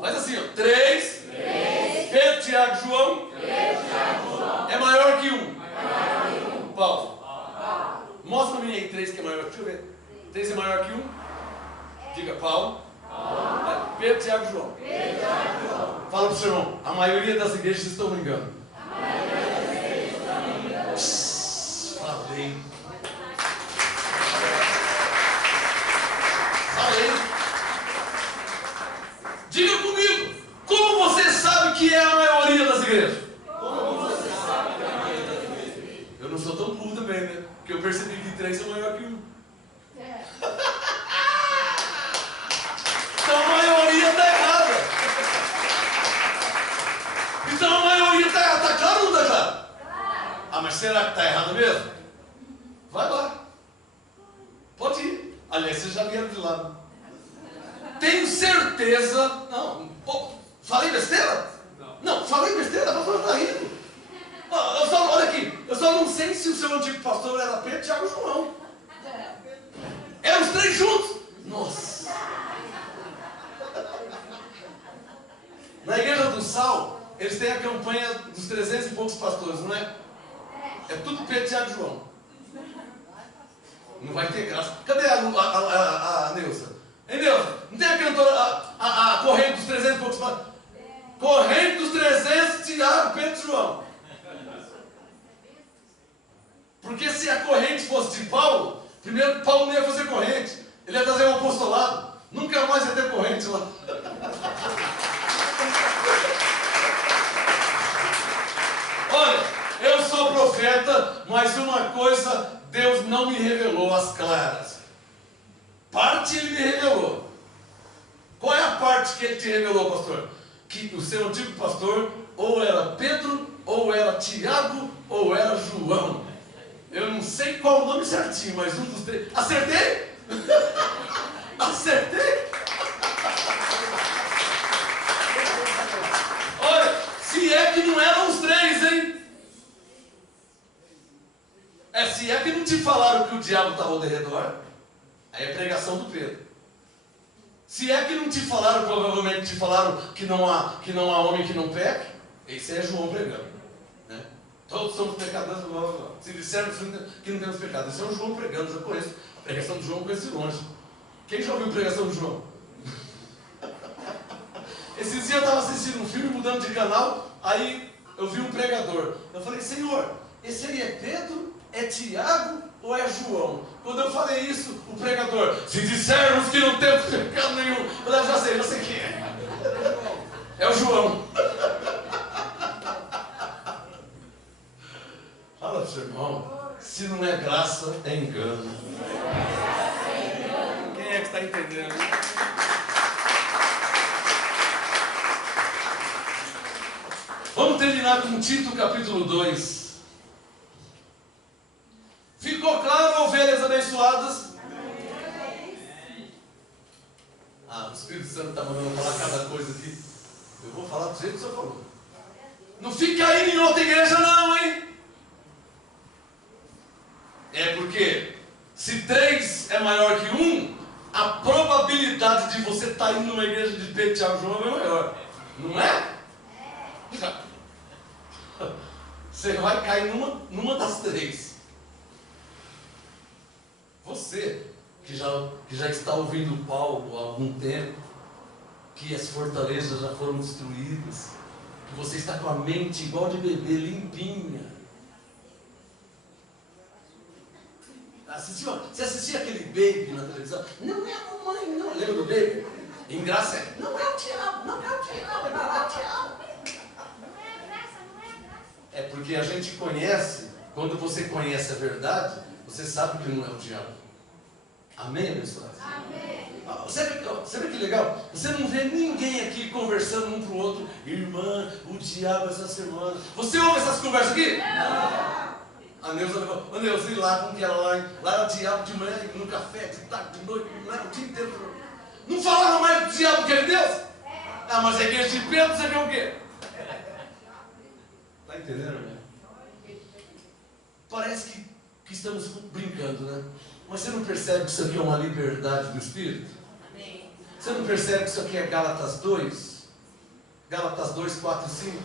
Faz assim, ó. 3. Pedro, Tiago, João. É maior que 1. Paulo. Mostra para mim aí 3 que é maior. Deixa eu ver. 3 é maior que 1. Diga, Paulo. Pedro, Tiago, João. Fala para o seu irmão: a maioria das igrejas estão brincando. Falei. Diga comigo, como você sabe que é a maioria das igrejas? Como você sabe que é a maioria das igrejas? Eu não sou tão burro também, né? Porque eu percebi que 3 é maior que 1. mas será que está errado mesmo? Vai lá. Pode ir. Aliás, vocês já vieram de lá. Tenho certeza. Não, falei besteira? Não, falei besteira, a pastora está rindo. Olha aqui, eu só não sei se o seu antigo pastor era Pedro, Tiago e João. Eram os três juntos. Nossa. Na igreja do Sal, eles têm a campanha dos 300 e poucos pastores, não é? É tudo Pedro, Tiago e João. Não vai ter graça. Cadê a Neuza? Hein, Neuza? Não tem a cantora, a corrente dos 300 e poucos pastores? Corrente dos 300, Tiago, Pedro e João. Porque se a corrente fosse de Paulo, primeiro Paulo não ia fazer corrente. Ele ia fazer um apostolado. Nunca mais ia ter corrente lá. Olha, eu sou profeta, mas uma coisa Deus não me revelou às claras. Parte Ele me revelou. Qual é a parte que Ele te revelou, pastor? Que o seu antigo pastor ou era Pedro, ou era Tiago, ou era João. Eu não sei qual o nome certinho, mas um dos três. Acertei? Acertei? Olha, se é que não eram os três, hein? Se é que não te falaram que o diabo estava ao redor, aí é pregação do Pedro. Se é que não te falaram, provavelmente te falaram que não há homem que não peque, esse é João pregando. Né? Todos somos pecadores, blá, blá, blá. Se dissermos que não temos pecado, esse é o João pregando, já conheço. A pregação do João eu conheço de longe. Quem já ouviu a pregação do João? Esses dias eu estava assistindo um filme, mudando de canal, aí eu vi um pregador. Eu falei, Senhor, esse aí é Pedro, é Tiago ou é João? Quando eu falei isso, o pregador, se dissermos que não temos pecado nenhum, eu já sei quem é. É o João. Fala pro seu irmão, se não é graça, é engano. Quem é que está entendendo? Vamos terminar com Tito capítulo 2. Ficou claro, ovelhas abençoadas? O Espírito Santo está mandando falar cada coisa aqui. Eu vou falar do jeito que o senhor falou. Não fica aí em outra igreja não, hein? É porque se 3 é maior que 1, a probabilidade de você estar indo numa igreja de Pedro, Tiago e João é maior. Não é? Você vai cair numa das 3. Você, que já está ouvindo Paulo há algum tempo, que as fortalezas já foram destruídas, que você está com a mente igual de bebê, limpinha. Você assistia aquele Baby na televisão? Não é a mamãe, não. Lembra do Baby? Em graça é, não é o diabo, não é o diabo, não é o diabo. Não é a graça, não é a graça. É porque a gente conhece, quando você conhece a verdade, você sabe que não é o diabo. Amém, abençoado? Amém. Você vê que legal? Você não vê ninguém aqui conversando um para o outro. Irmã, o diabo essa semana. Você ouve essas conversas aqui? Não. A Neuza levou. Ô Neuza, e lá como que era lá? Lá era o diabo de manhã, no café, de tarde, de noite, o dia inteiro. Não falavam mais do diabo que era Deus? Mas a igreja de Pedro, você vê o quê? Está entendendo, né? Parece que estamos brincando, né? Mas você não percebe que isso aqui é uma liberdade do Espírito? Amém. Você não percebe que isso aqui é Gálatas 2? Gálatas 2, 4 e 5?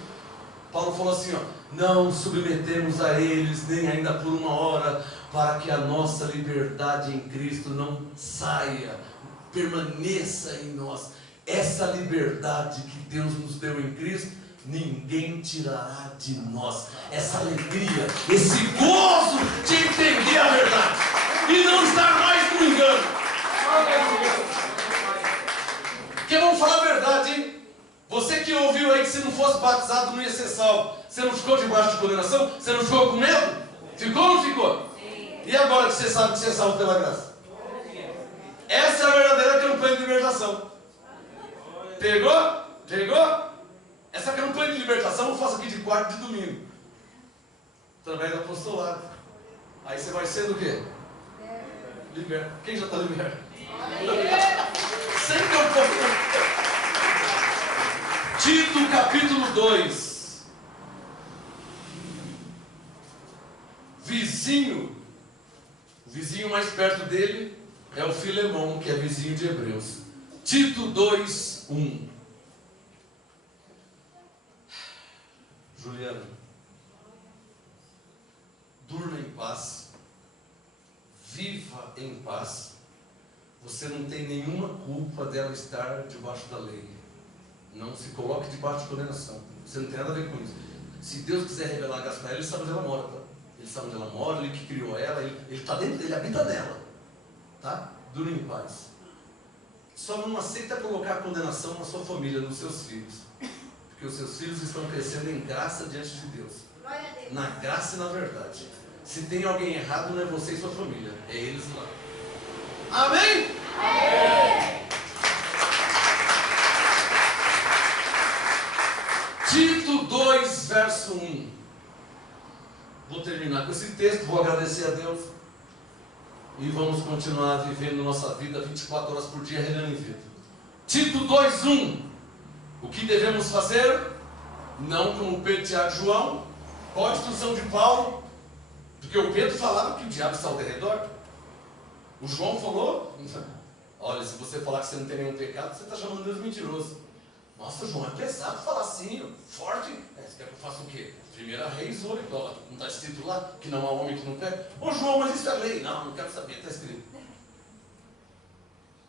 Paulo falou assim, ó, não submetemos a eles nem ainda por uma hora, para que a nossa liberdade em Cristo não saia, permaneça em nós. Essa liberdade que Deus nos deu em Cristo, ninguém tirará de nós. Essa alegria, esse gozo de entender a verdade e não estar mais no engano. Porque vamos falar a verdade, hein? Você que ouviu aí que se não fosse batizado não ia ser salvo, você não ficou debaixo de condenação? Você não ficou com medo? Ficou ou não ficou? Sim. E agora que você sabe que você é salvo pela graça? Essa é a verdadeira campanha de libertação. Pegou? Pegou? Essa campanha de libertação eu faço aqui de quarta e de domingo. Através do apostolado. Aí você vai sendo o quê? Liberto. Quem já está liberto? Sempre um pouco. Tito capítulo 2. Vizinho. O vizinho mais perto dele é o Filemão, que é vizinho de Hebreus. Tito 2, 1. Juliana, durma em paz, viva em paz. Você não tem nenhuma culpa dela estar debaixo da lei. Não se coloque debaixo de condenação. Você não tem nada a ver com isso. Se Deus quiser revelar a graça para ela, Ele sabe onde ela mora, tá? Ele sabe onde ela mora, Ele que criou ela, Ele está dentro, Ele habita nela, tá? Durma em paz. Só não aceita colocar condenação na sua família, nos seus filhos. Porque os seus filhos estão crescendo em graça diante de Deus. Na graça e na verdade. Se tem alguém errado, não é você e sua família, é eles lá. Amém? Amém. Tito 2, verso 1. Vou terminar com esse texto, vou agradecer a Deus. E vamos continuar vivendo nossa vida 24 horas por dia, reinando em vida. Tito 2, 1. O que devemos fazer? Não como Pedro, Tiago e João. Qual a instrução de Paulo? Porque o Pedro falava que o diabo está ao redor. O João falou: olha, se você falar que você não tem nenhum pecado, você está chamando Deus mentiroso. Nossa, João, é pesado falar assim, forte. Você quer que eu faça o quê? 1 Reis 8, ó, não está escrito lá que não há homem que não peca? Ô João, mas isso é lei. Não, não quero saber, está escrito.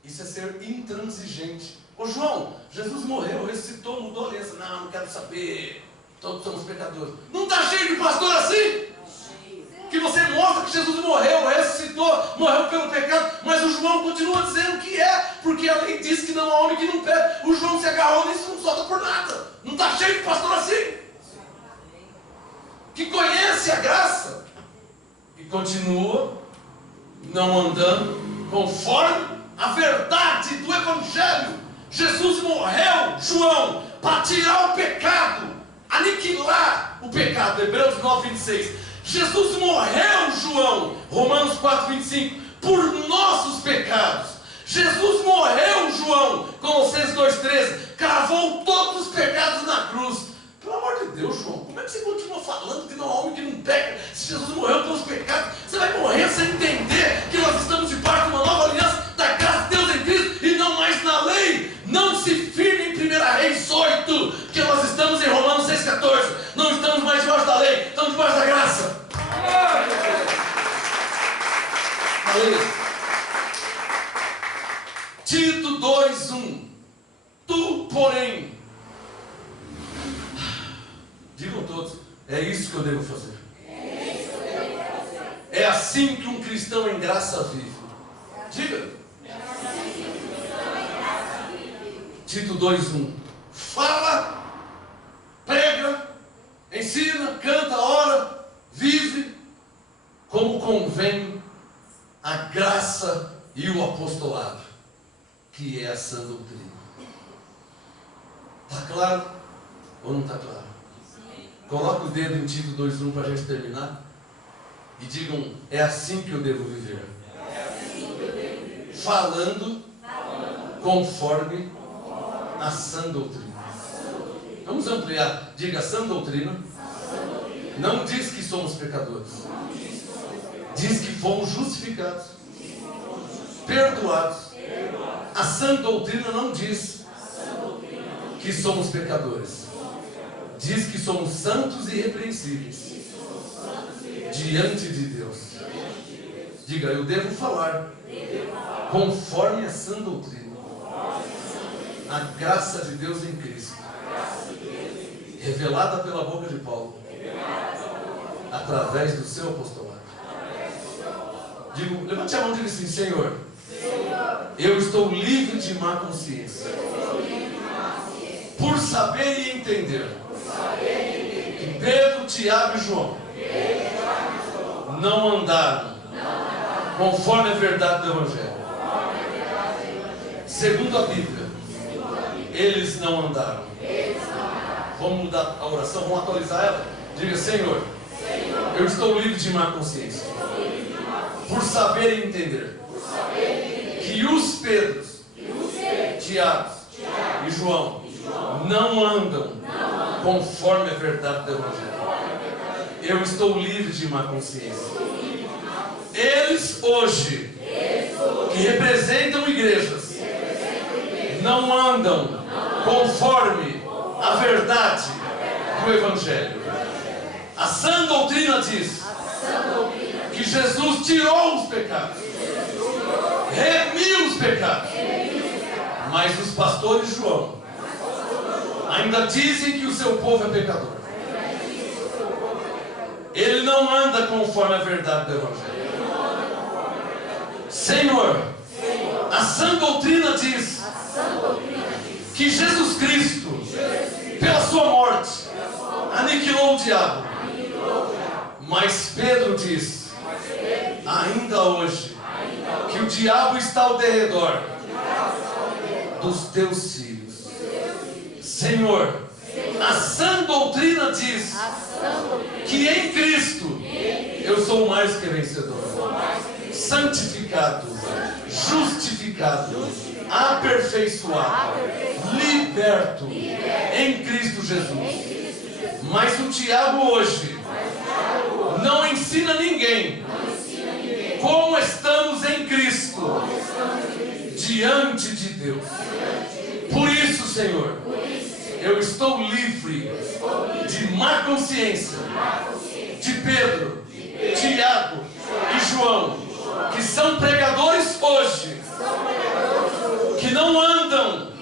Isso é ser intransigente. Ô João, Jesus morreu, ressuscitou, mudou a aliança. Não, não quero saber. Todos somos pecadores. Não está cheio de pastor assim? Que você mostra que Jesus morreu, ressuscitou, morreu pelo pecado, mas o João continua dizendo que é, porque a lei diz que não há homem que não peca. O João se agarrou nisso e não solta por nada. Não está cheio de pastor assim? Que conhece a graça e continua não andando conforme a verdade do Evangelho. Jesus morreu, João, para tirar o pecado, aniquilar o pecado. Hebreus 9, 26. Jesus morreu, João, Romanos 4, 25, por nossos pecados. Jesus morreu, João, Colossenses 2, 13, cravou todos os pecados na cruz. Pelo amor de Deus, João, como é que você continua falando que não há homem que não peca? Se Jesus morreu pelos pecados, você vai morrer sem entender que nós estamos debaixo de uma nova aliança da graça de Deus em Cristo e não mais na lei. Não se firme em 1 Reis 8, que nós estamos em Romanos 6,14. Não estamos mais debaixo da lei, estamos debaixo da graça. Aleluia. Tito 2, 1. Tu, porém, digam todos, é isso que eu devo fazer. É assim que um cristão em graça vive. Diga. Tito 2, 1. Fala, prega, ensina, canta, ora, vive como convém a graça e o apostolado, que é a sã doutrina. Está claro ou não está claro? Coloque o dedo em Tito 2,1 para a gente terminar. E digam, é assim que eu devo viver. Falando conforme a sã doutrina. Vamos ampliar. Diga, a sã doutrina não diz que somos pecadores. Diz que fomos justificados, perdoados. A sã doutrina não diz que somos pecadores. Diz que somos santos e irrepreensíveis diante de Deus. Diga, eu devo falar conforme a sã doutrina, a graça de Deus em Cristo, revelada pela boca de Paulo, através do seu apostolado. Digo, levante a mão e diga assim: Senhor, eu estou livre de má consciência, por saber e entender que Pedro, Tiago e João não andaram conforme a verdade do Evangelho. Segundo a Bíblia, eles não andaram. Vamos mudar a oração, vamos atualizar ela. Diga, Senhor, Eu estou livre de má consciência. Por saber e entender que os Pedros, Tiagos e João não andam conforme a verdade do Evangelho. Eu estou livre de má consciência. Eles hoje, que representam igrejas, não andam conforme a verdade do Evangelho. A sã doutrina diz que Jesus tirou os pecados, remiu os pecados. Mas os pastores João ainda dizem que o seu povo é pecador. Ele não anda conforme a verdade do Evangelho. Senhor, a sã doutrina diz que Jesus Cristo, pela sua morte, aniquilou o diabo. Mas Pedro diz, ainda hoje, que o diabo está ao derredor dos teus filhos. Senhor, a sã doutrina diz que em Cristo eu sou mais que vencedor, santificado, justificado, aperfeiçoado, liberto em Cristo Jesus. Mas o diabo hoje não ensina ninguém como estamos em Cristo diante de Deus. Por isso, Senhor, eu estou livre de má consciência de Pedro, Tiago e João, que são pregadores hoje, que não andam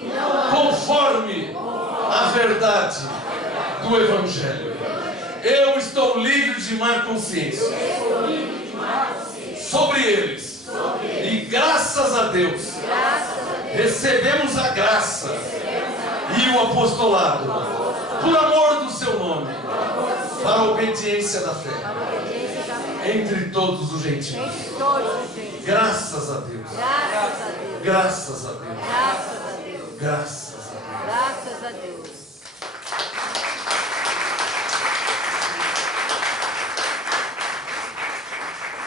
conforme a verdade do Evangelho. Eu estou livre de má consciência sobre eles. E graças a Deus, recebemos a graça e o apostolado, por amor do seu nome, para a obediência da fé entre todos os gentios. Graças a Deus. Graças a Deus. Graças a Deus. Graças a Deus.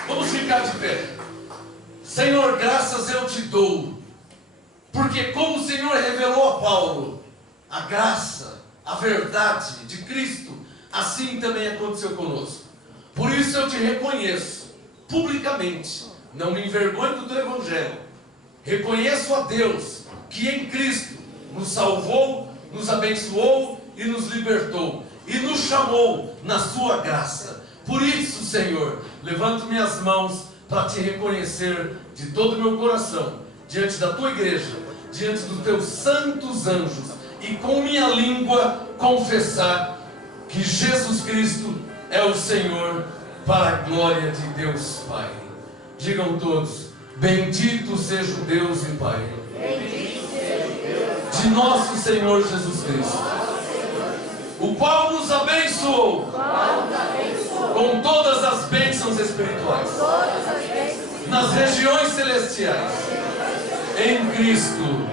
Vamos ficar de pé. Senhor, graças eu te dou, porque como o Senhor revelou a Paulo a graça, a verdade de Cristo, assim também aconteceu conosco. Por isso eu te reconheço publicamente, não me envergonho do teu Evangelho. Reconheço a Deus que em Cristo nos salvou, nos abençoou e nos libertou, e nos chamou na sua graça. Por isso, Senhor, levanto minhas mãos para te reconhecer de todo o meu coração, diante da tua igreja, diante dos teus santos anjos, e com minha língua confessar que Jesus Cristo é o Senhor, para a glória de Deus Pai. Digam todos: bendito seja o Deus e Pai de nosso Senhor Jesus Cristo, o qual nos abençoou com todas as bênçãos espirituais nas regiões celestiais em Cristo,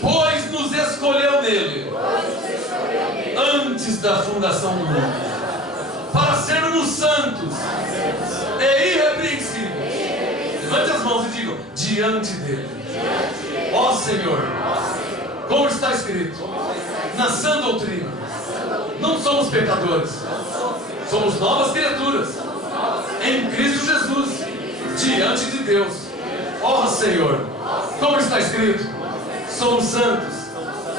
pois nos escolheu nele antes da fundação do mundo, para sermos santos e irrepreensíveis. Levante as mãos e digam: diante dele. Ó Senhor, como está escrito na sã doutrina, não somos pecadores, somos novas criaturas em Cristo Jesus, diante de Deus. Ó Senhor, como está escrito, somos santos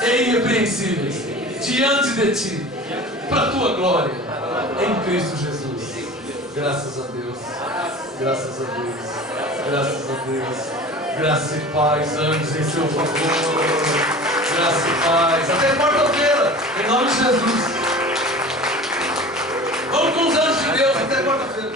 e irrepreensíveis diante de ti, para a tua glória, em Cristo Jesus. Graças a Deus, graças a Deus, graças a Deus. Graça e paz, anjos em seu favor. Graça e paz. Até quarta-feira, em nome de Jesus. Vamos com os anjos de Deus até quarta-feira.